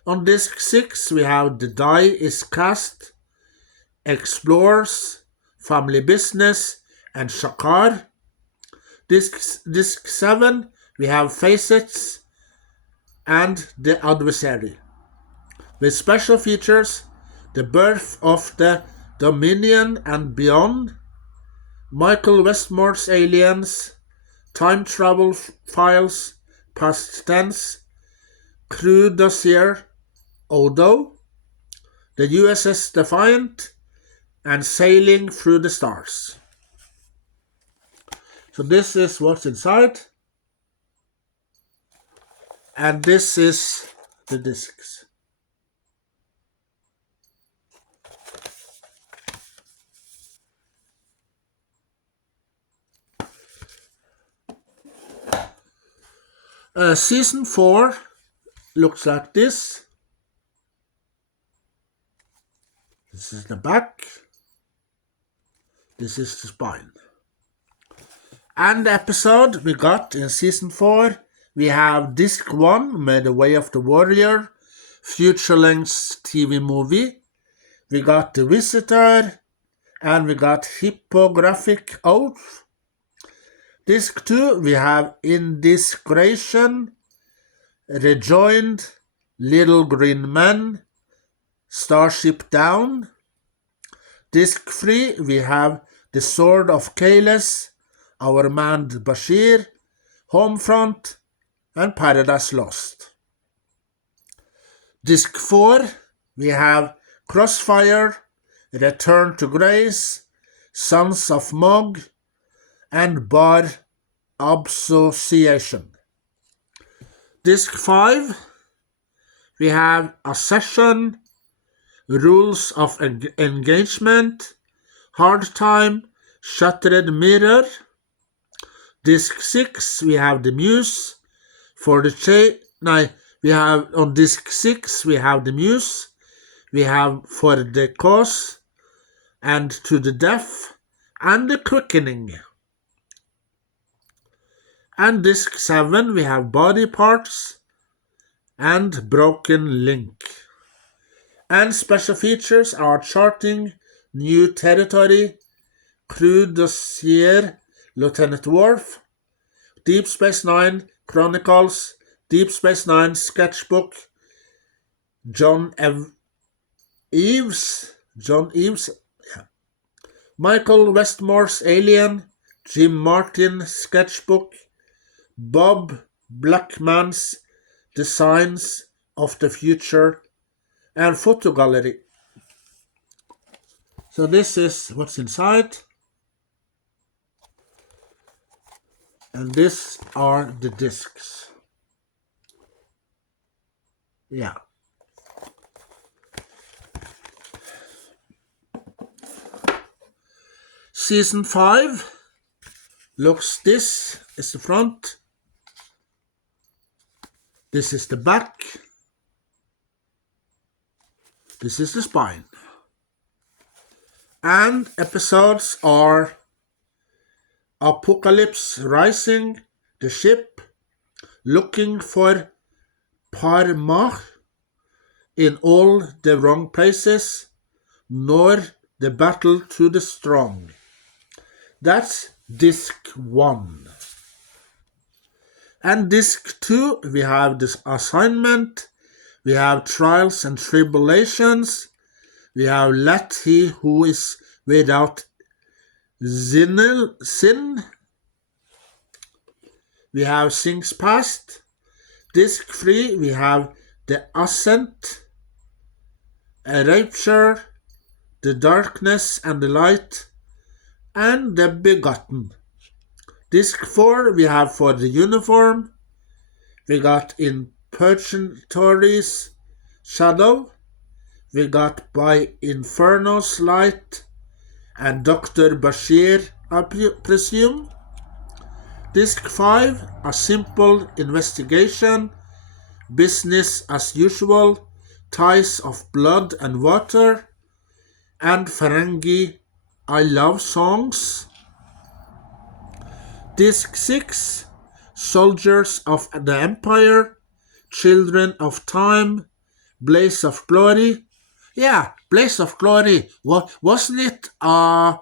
On disc 6, we have The Die is Cast, Explorers, Family Business, and Shakar. Disc 7, we have Facets and The Adversary. With special features, The Birth of the Dominion and Beyond, Michael Westmore's Aliens, Time Travel Files, Past Tense, Crew Dossier, Odo, the USS Defiant, and Sailing Through the Stars. So this is what's inside. And this is the discs. Season 4 looks like this. This is the back. This is the spine. And the episode we got in season 4, we have disc 1, May the Way of the Warrior, feature-length TV movie. We got The Visitor, and we got Hippographic Oath. Disc 2, we have Indiscretion, Rejoined, Little Green Men, Starship Down. Disc 3, we have The Sword of Kales, Our Man Bashir, Homefront, and Paradise Lost. Disc 4, we have Crossfire, Return to Grace, Sons of Mog, and Bar Association. Disc 5, we have Accession, Rules of Engagement, Hard Time, Shattered Mirror. Disc 6, we have The Muse. We have on disc 6, we have The Muse. We have For the Cause, and To the Deaf, and The Quickening. And disc 7, we have Body Parts and Broken Link. And special features are Charting New Territory, Crew Dossier, Lieutenant Worf, Deep Space Nine Chronicles, Deep Space Nine Sketchbook, John Eves, Michael Westmore's Alien, Jim Martin Sketchbook, Bob Blackman's Designs of the Future, and Photo Gallery. So this is what's inside. And these are the discs. Yeah. Season 5 looks, this is the front. This is the back. This is the spine. And episodes are Apocalypse Rising, The Ship, Looking for Parmach, In All the Wrong Places, nor The Battle to the Strong. That's disc 1. And disc 2, we have this Assignment, we have Trials and Tribulations, we have Let He Who Is Without Sin, we have Things Past. Disc 3, we have The Ascent, A Rapture, The Darkness and the Light, and The Begotten. Disc 4, we have For the Uniform, we got In Purgatory's Shadow, we got By Inferno's Light, and Dr. Bashir, I presume. Disc 5, A Simple Investigation, Business as Usual, Ties of Blood and Water, and Ferengi, I Love Songs. Disc 6, Soldiers of the Empire, Children of Time, Blaze of Glory. Yeah, Blaze of Glory. Wasn't it a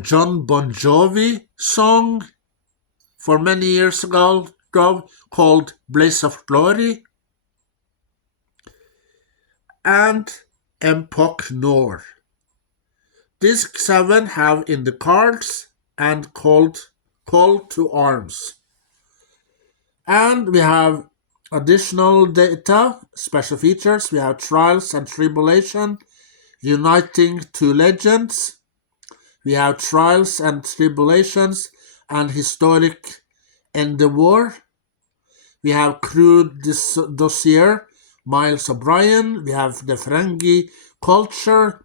John Bon Jovi song for many years ago called Blaze of Glory? And Empok Nor. Disc 7 have In the Cards and Call to Arms. And we have additional data, special features. We have Trials and Tribulation, Uniting Two Legends. We have Trials and Tribulations and Historic End the War. We have Crew Dossier, Miles O'Brien. We have the Ferengi Culture.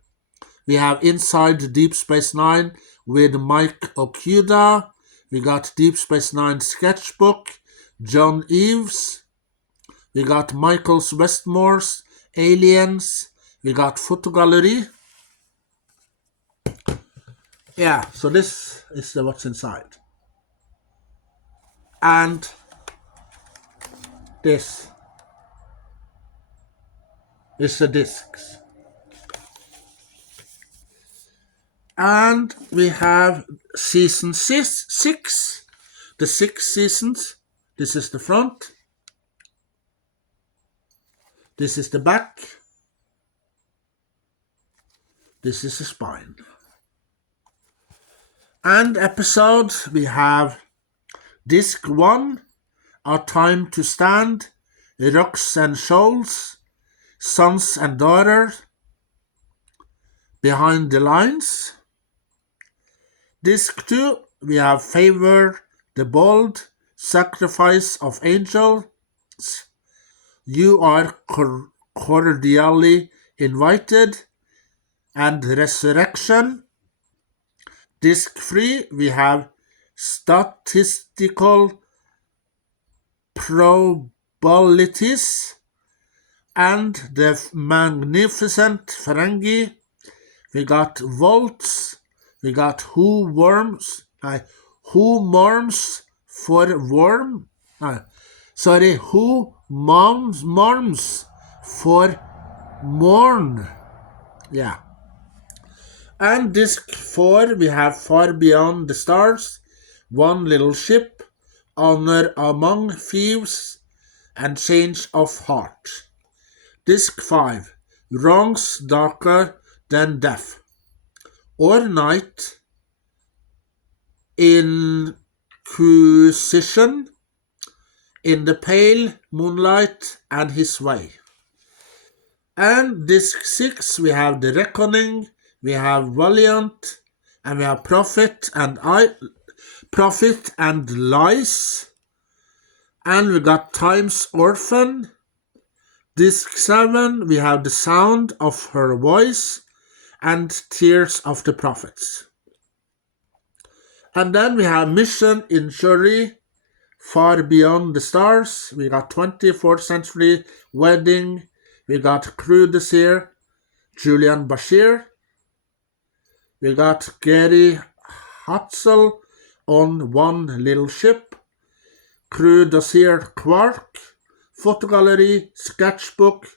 We have Inside Deep Space Nine with Mike Okuda. We got Deep Space Nine Sketchbook, John Eves. We got Michael Westmore's Aliens. We got Photo Gallery. Yeah, so this is what's inside. And this is the discs. And we have season 6, the 6 seasons. This is the front. This is the back. This is the spine. And episode, we have Disc 1, Our Time to Stand, Rocks and Shoals, Sons and Daughters, Behind the Lines. Disc 2, we have Favor the Bold, Sacrifice of Angels, You Are Cordially Invited, and Resurrection. Disc 3, we have Statistical Probabilities and the Magnificent Ferengi. We got Volts. We got Who Mourns for Worm. Who mourns for Mourn. Yeah. And disc 4, we have Far Beyond the Stars, One Little Ship, Honor Among Thieves, and Change of Heart. Disc 5, Wrongs Darker Than Death, or Night, Inquisition, In the Pale Moonlight, and His Way. And disc 6, we have The Reckoning, we have Valiant, and we have Prophet and Lies, and we got Time's Orphan. Disc 7, we have The Sound of Her Voice and Tears of the Prophets. And then we have Mission Injury, Far Beyond the Stars. We got 24th Century Wedding. We got Crew Desir, Julian Bashir. We got Gary Hatzel on One Little Ship. Crew Desir Quark. Photogallery, Sketchbook,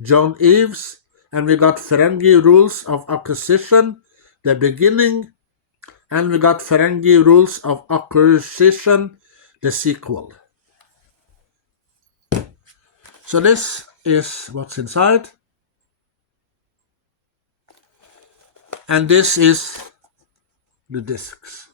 John Eves. And we got Ferengi Rules of Acquisition, The Beginning. And we got Ferengi Rules of Acquisition, the sequel. So this is what's inside. And this is the discs.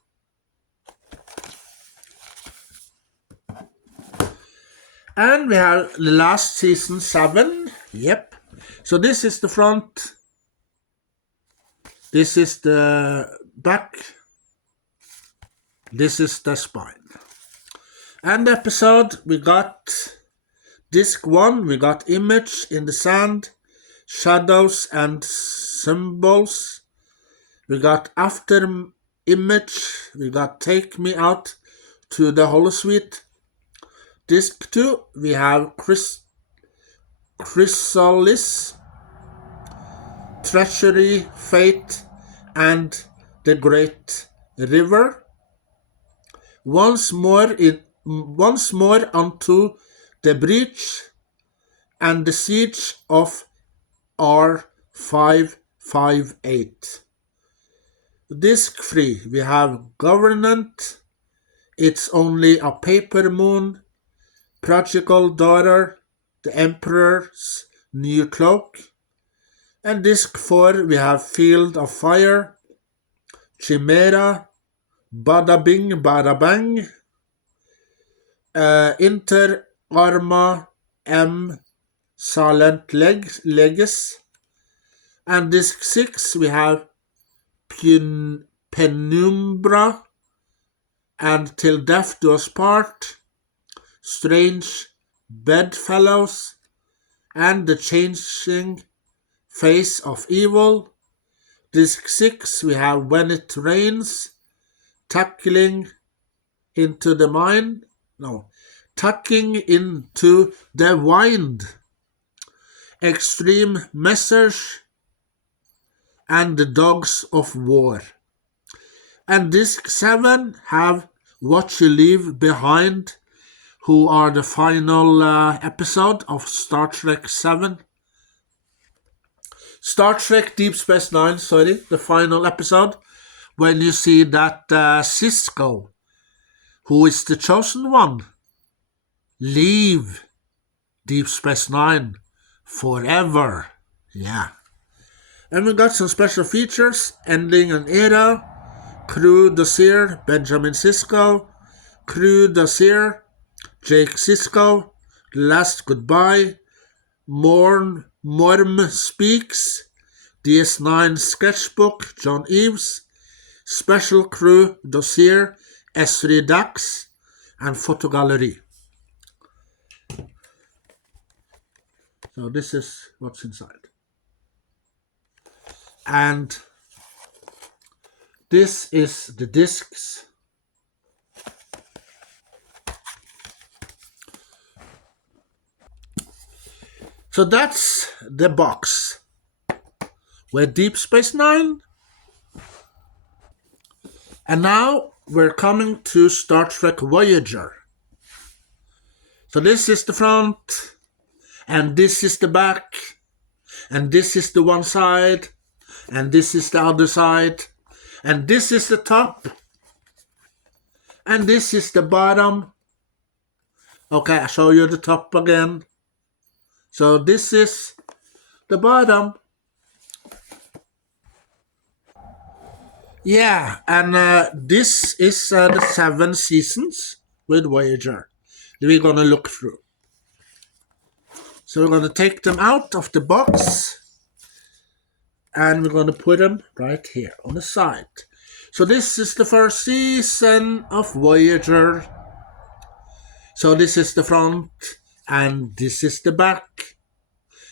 And we have the last season 7. Yep. So this is the front. This is the back. This is the spine. And episode, we got disc 1, we got Image in the Sand, Shadows and Symbols. We got After Image, we got Take Me Out to the Holosuite. Disc 2, we have Chrysalis, Treachery, Fate, and The Great River. Once more onto the breach and the siege of R558. Disc 3, we have Government, It's Only a Paper Moon, Prodigal Daughter, The Emperor's New Cloak. And disc 4, we have Field of Fire, Chimera, Bada Bing Bada Bang, Inter Arma M Silent Legacy. And disc 6, we have Penumbra and Till Death Do Us Part, Strange Bedfellows, and The Changing Face of Evil. Disc 6, we have When It Rains, Tucking into the Wind, Extreme Measures, and The Dogs of War. And disc 7 have What You Leave Behind, who are the final episode of Star Trek 7. Star Trek Deep Space Nine, the final episode, when you see that Sisko, who is the chosen one, leave Deep Space Nine forever. Yeah. And we got some special features, ending an era, Crew Dossier, Benjamin Sisko. Crew Dossier, Jake Sisko. The Last Goodbye, Morm Speaks. DS9 Sketchbook, John Eves. Special Crew Dossier, Esri Dax, and Fotogalleri. So this is what's inside. And this is the discs. So that's the box with Deep Space Nine. And now we're coming to Star Trek Voyager. So this is the front, and this is the back, and this is the one side, and this is the other side, and this is the top, and this is the bottom. Okay, I'll show you the top again. So this is the bottom. Yeah, and this is the 7 seasons with Voyager that we're going to look through. So we're going to take them out of the box and we're going to put them right here on the side. So this is the first season of Voyager. So this is the front and this is the back.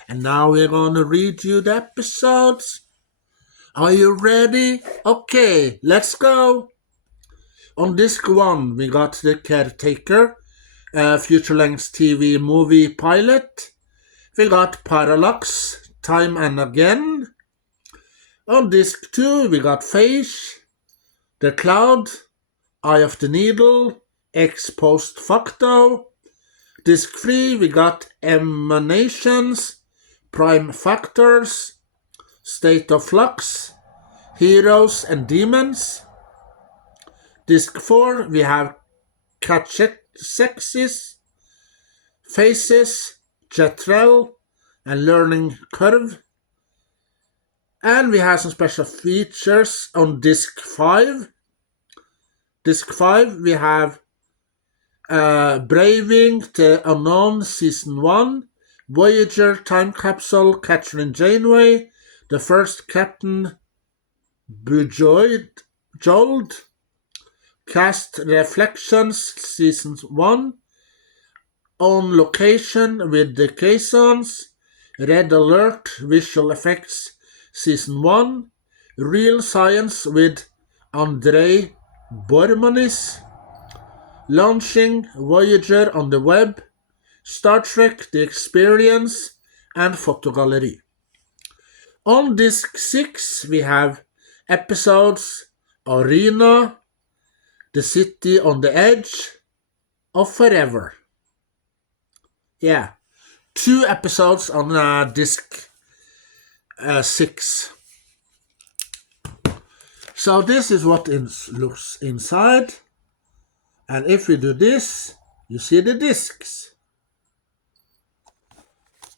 And now we're going to read you the episodes. Are you ready? Okay, let's go. On disc 1, we got The Caretaker, feature-length TV movie pilot. We got Parallax, Time and Again. On disc 2, we got Phage, The Cloud, Eye of the Needle, Ex Post Facto. Disc 3, we got Emanations, Prime Factors, State of Flux, Heroes and Demons. Disc 4, we have Cachexis, Faces, Jetrel, and Learning Curve. And we have some special features on Disc 5. Disc 5, we have Braving the Unknown Season 1, Voyager Time Capsule, Catherine Janeway, The First Captain Bujold, Cast Reflections Season 1, On Location with the Caissons, Red Alert Visual Effects Season 1, Real Science with Andrei Bormanis, Launching Voyager on the Web, Star Trek The Experience, and Fotogalleri. On disc 6 we have episodes Arena, The City on the Edge of Forever. Yeah, 2 episodes on disc 6. So this is what looks inside. And if we do this, you see the discs.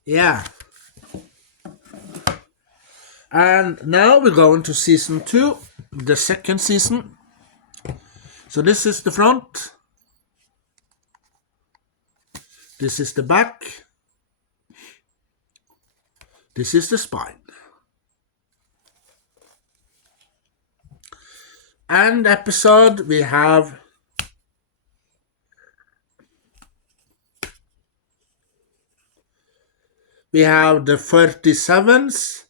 Yeah. And now we're going to season 2, the second season. So this is the front. This is the back. This is the spine. And episode we have the 37s,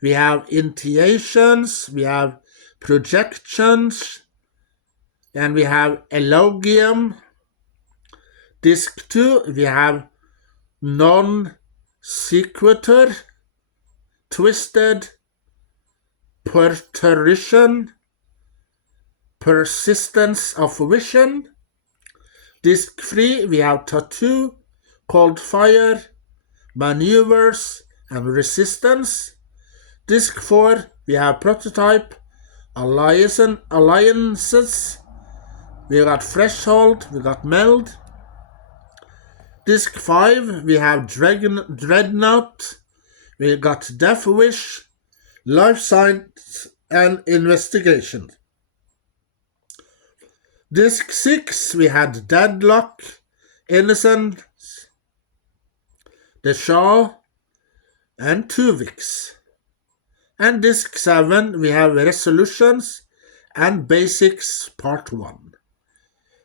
we have initiations, we have projections, and we have elogium. Disc 2, we have non sequitur, twisted, perturration, persistence of vision. Disc 3, we have tattoo, cold fire, maneuvers, and resistance. Disc 4, we have prototype, alliances, we got threshold, we got meld. Disc 5, we have dreadnought, we got death wish, life science, and investigation. Disc 6, we had Deadlock, Innocent, The Shaw, and Tuvix. And Disc 7, we have Resolutions and Basics Part 1.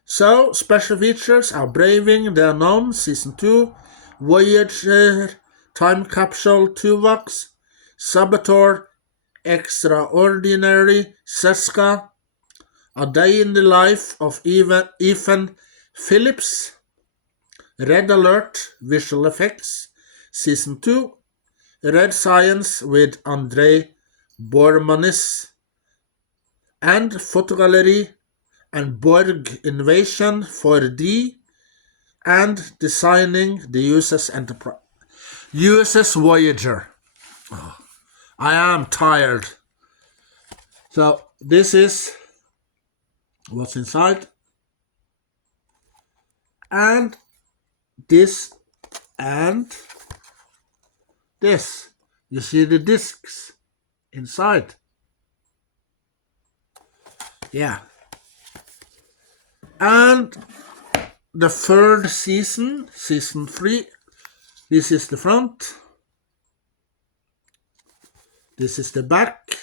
So, special features are Braving the Unknown Season 2, Voyager, Time Capsule, Tuvix, Saboteur, Extraordinary, Seska, A Day in the Life of Ethan Phillips, Red Alert, Visual Effects, Season 2, Red Science with Andrei Bormanis, and Photogallery and Borg Invasion 4D, and Designing the USS Voyager. Oh, I am tired. So this is what's inside. And this and this. You see the discs inside. Yeah. And the third season, season 3, this is the front. This is the back.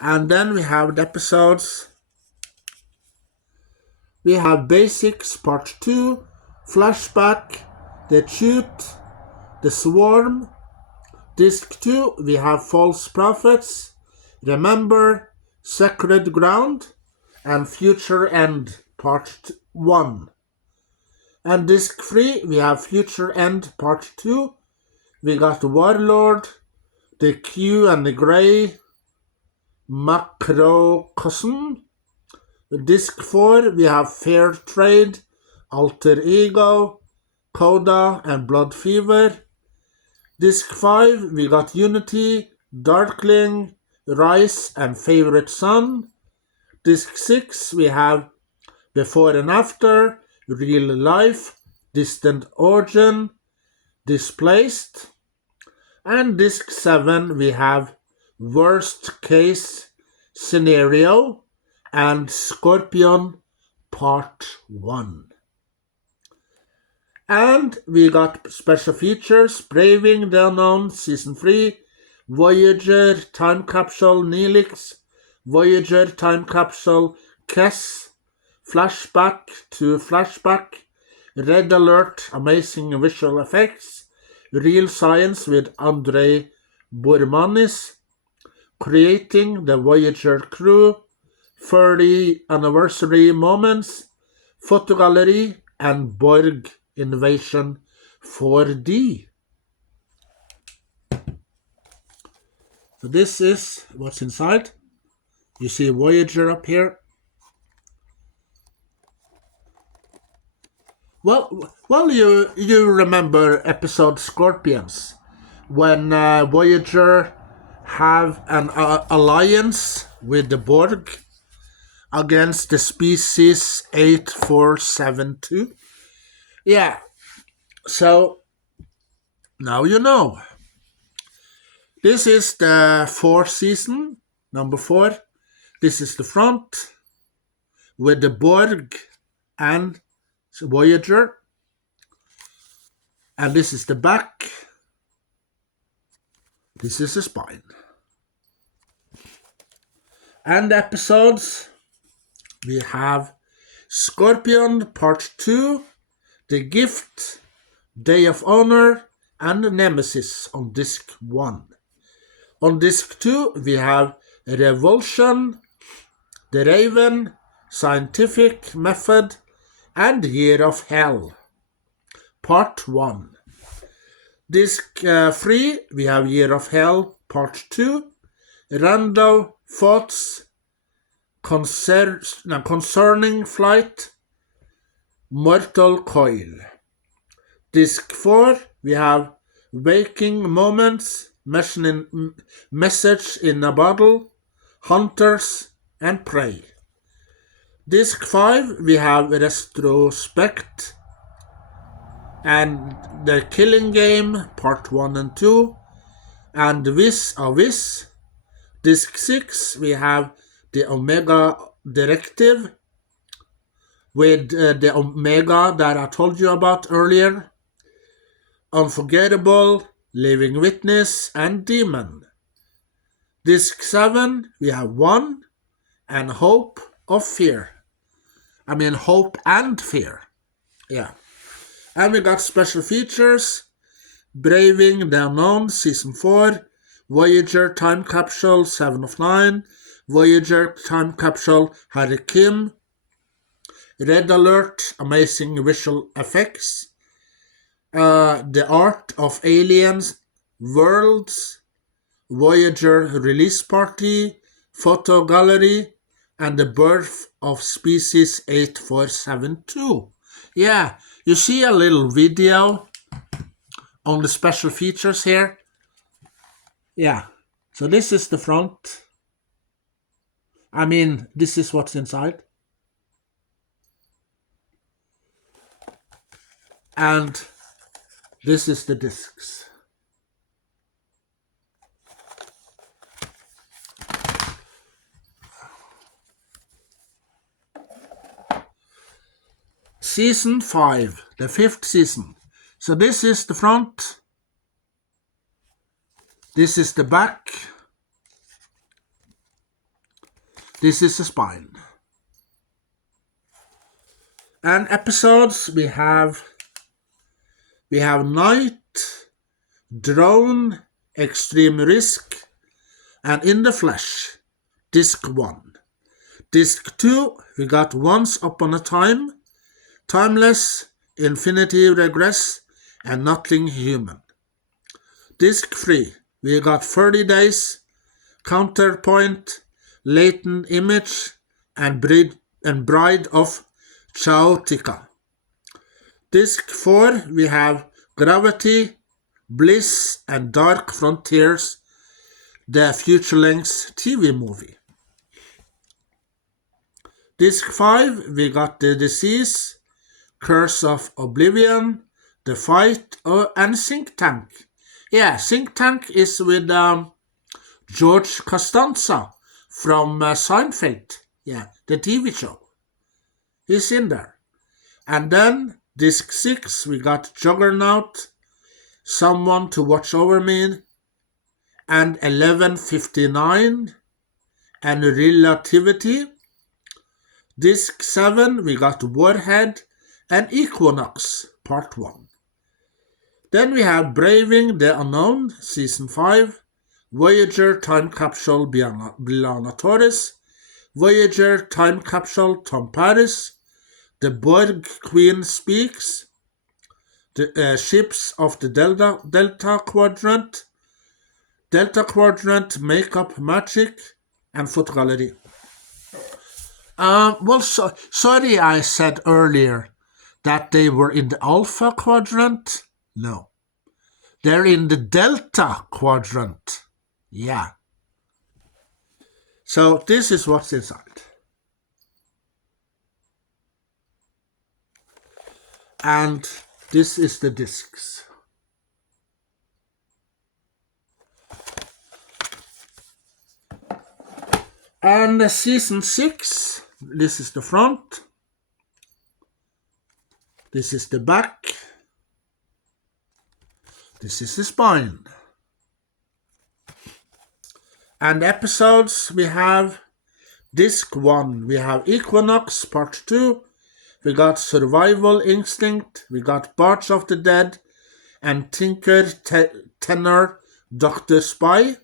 And then we have the episodes. We have Basics Part 2, Flashback, The Chute, The Swarm. Disc 2, we have False Prophets, Remember, Sacred Ground, and Future End Part 1. And Disc 3, we have Future End Part 2. We got Warlord, The Q and the Grey, Macrocosm. Disc 4, we have Fair Trade, Alter Ego, Coda, and Blood Fever. Disc 5, we got Unity, Darkling, Rise, and Favorite Son. Disc 6, we have Before and After, Real Life, Distant Origin, Displaced. And Disc 7, we have Worst Case Scenario and Scorpion Part 1. And we got special features, Braving the Unknown Season 3, Voyager Time Capsule Neelix, Voyager Time Capsule Kess, Flashback to Flashback, Red Alert Amazing Visual Effects, Real Science with Andrei Bormanis, Creating the Voyager Crew, 30 Anniversary Moments, Photogallery, and Borg Invasion 4D. So this is what's inside. You see Voyager up here. Well, you remember episode Scorpions, when Voyager have an alliance with the Borg against the species 8472. Yeah, so now you know. This is the fourth season, number 4. This is the front with the Borg and Voyager. And this is the back. This is the spine. And episodes, we have Scorpion Part 2, The Gift, Day of Honor, and Nemesis on Disc 1. On Disc 2, we have Revulsion, The Raven, Scientific Method, and Year of Hell, Part 1. Disc 3, we have Year of Hell, Part 2, Rando Thoughts, Concerning Flight, Mortal Coil. Disc 4, we have Waking Moments, Message in a Bottle, Hunters, and Prey. Disc 5, we have Retrospect and The Killing Game, Part 1 and 2, and Vis a Vis. Disc 6, we have the Omega Directive with the Omega that I told you about earlier. Unforgettable, Living Witness, and Demon. Disc 7, we have One and Hope of Fear. I mean Hope and Fear. Yeah. And we got special features. Braving the Unknown, Season 4. Voyager Time Capsule, 7 of 9. Voyager Time Capsule, Harry Kim. Red Alert, Amazing Visual Effects. The Art of Aliens, Worlds. Voyager Release Party, Photo Gallery, and The Birth of Species 8472. Yeah, you see a little video on the special features here. Yeah, so this is the front. I mean, this is what's inside. And this is the discs. Season 5, the 5th season. So this is the front. This is the back. This is the spine. And episodes we have Night, Drone, Extreme Risk, and In the Flesh, Disc 1. Disc 2, we got Once Upon a Time, Timeless, Infinity Regress, and Nothing Human. Disc 3, we got 30 Days, Counterpoint, Latent Image, and Bride of Chaotica. Disc 4, we have Gravity, Bliss, and Dark Frontiers, the future-length TV movie. Disc 5, we got The Disease, Curse of Oblivion, The Fight, and Think Tank. Yeah, Think Tank is with George Costanza from Seinfeld. Yeah, the TV show. He's in there. And then Disc 6, we got Juggernaut, Someone to Watch Over Me, and 1159, and Relativity. Disc 7, we got Warhead and Equinox, Part 1. Then we have Braving the Unknown, Season 5, Voyager Time Capsule, B'Elanna Torres, Voyager Time Capsule, Tom Paris, The Borg Queen Speaks, The Ships of the Delta Quadrant, Makeup Magic, and Photo Gallery. Sorry I said earlier that they were in the Alpha Quadrant. No. They're in the Delta Quadrant. Yeah. So this is what's inside. And this is the discs. And Season 6, this is the front. This is the back. This is the spine. And episodes, we have Disc 1, we have Equinox, Part 2, we got Survival Instinct, we got Barge of the Dead, and Tinker, Tenor, Dr. Spy.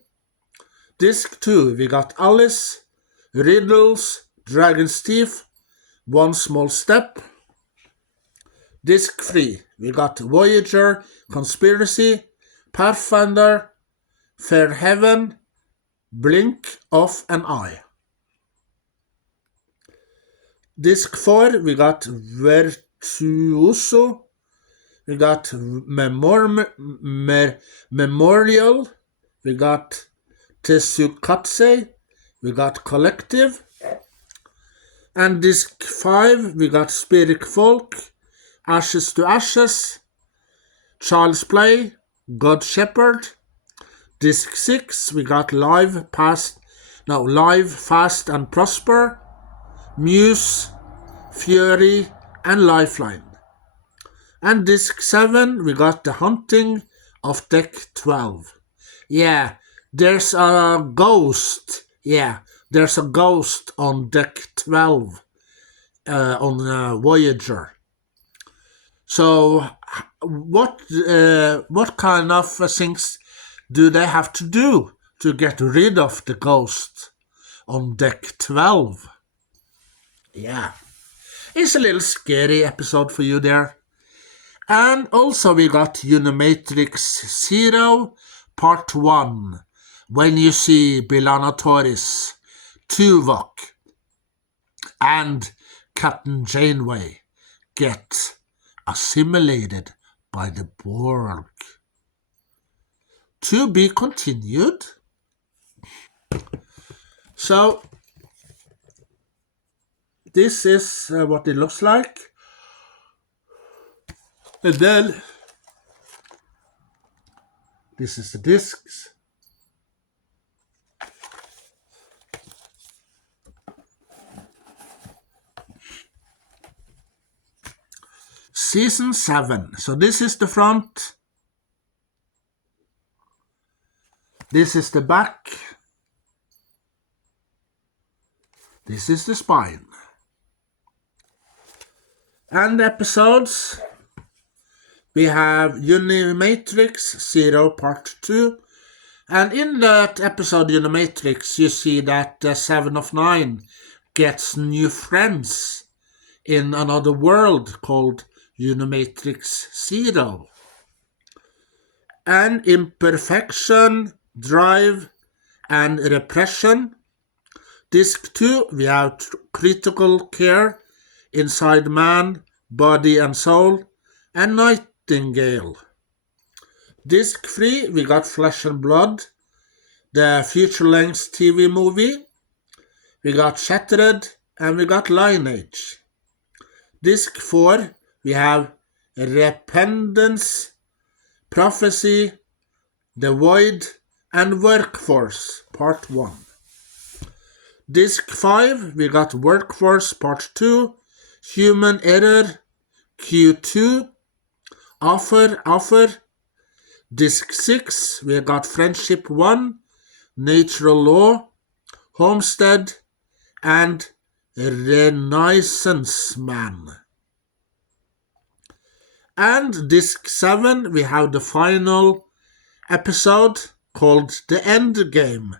Disc 2, we got Alice, Riddles, Dragon's Teeth, One Small Step. Disc 3, we got Voyager, Conspiracy, Pathfinder, Fair Heaven, Blink of an Eye. Disc 4, we got Virtuoso, we got Memorial, we got Tetsukatse, we got Collective. And Disc 5, we got Spirit Folk, Ashes to Ashes, Child's Play, God Shepherd. Disc 6, we got Live Past No, Live, Fast and Prosper, Muse, Fury, and Lifeline. And disc 7, we got The Haunting of Deck 12. Yeah, there's a ghost. Yeah, there's a ghost on Deck 12 on Voyager. So, what kind of things do they have to do to get rid of the ghost on Deck 12? Yeah, it's a little scary episode for you there. And also we got Unimatrix Zero Part 1, when you see B'Elanna Torres, Tuvok, and Captain Janeway get assimilated by the Borg. To be continued. So, this is what it looks like. And then, this is the discs. Season 7. So this is the front. This is the back. This is the spine. And the episodes. We have Unimatrix Zero Part 2. And in that episode Unimatrix, you see that 7 of 9 gets new friends in another world called Unimatrix Zero. And Imperfection, Drive, and Repression. Disc 2, we have Critical Care, Inside Man, Body and Soul, and Nightingale. Disc 3, we got Flesh and Blood, the feature-length TV movie. We got Shattered, and we got Lineage. Disc 4, we have Repentance, Prophecy, The Void, and Workforce, Part 1. Disc 5, we got Workforce Part 2, Human Error, Q2, Offer. Disc 6, we got Friendship 1, Natural Law, Homestead, and Renaissance Man. And Disc 7, we have the final episode called The End Game.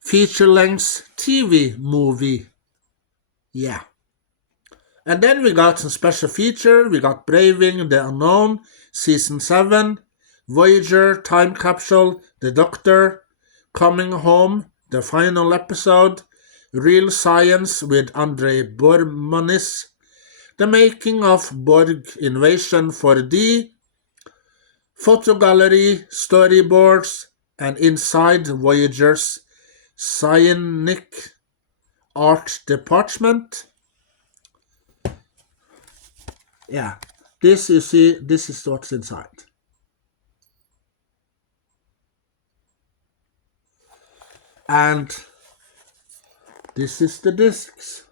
Feature-length TV movie. Yeah. And then we got some special feature. We got Braving the Unknown, Season 7, Voyager, Time Capsule, The Doctor, Coming Home, the final episode, Real Science with Andrei Bormanis, The Making of Borg Invasion 4D, Photo Gallery, Storyboards, and Inside Voyager's Psionic Art Department. Yeah, this you see, this is what's inside. And this is the discs.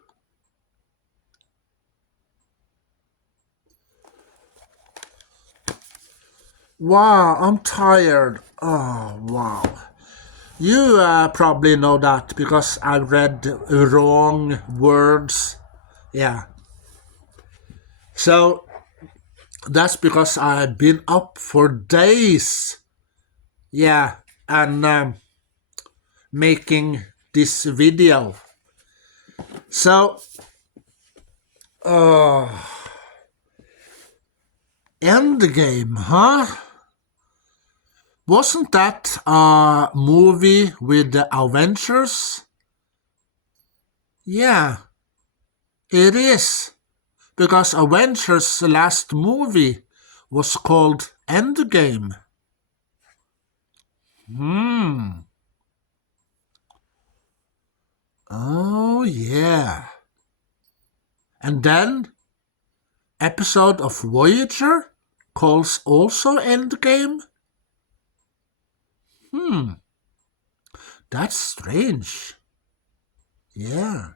Wow, I'm tired. Oh, wow. You probably know that because I read wrong words. Yeah. So that's because I've been up for days. Yeah, and making this video. So, Endgame, huh? Wasn't that a movie with the Avengers? Yeah, it is. Because Avengers' last movie was called Endgame. Oh, yeah. And then, episode of Voyager calls also Endgame? That's strange. Yeah.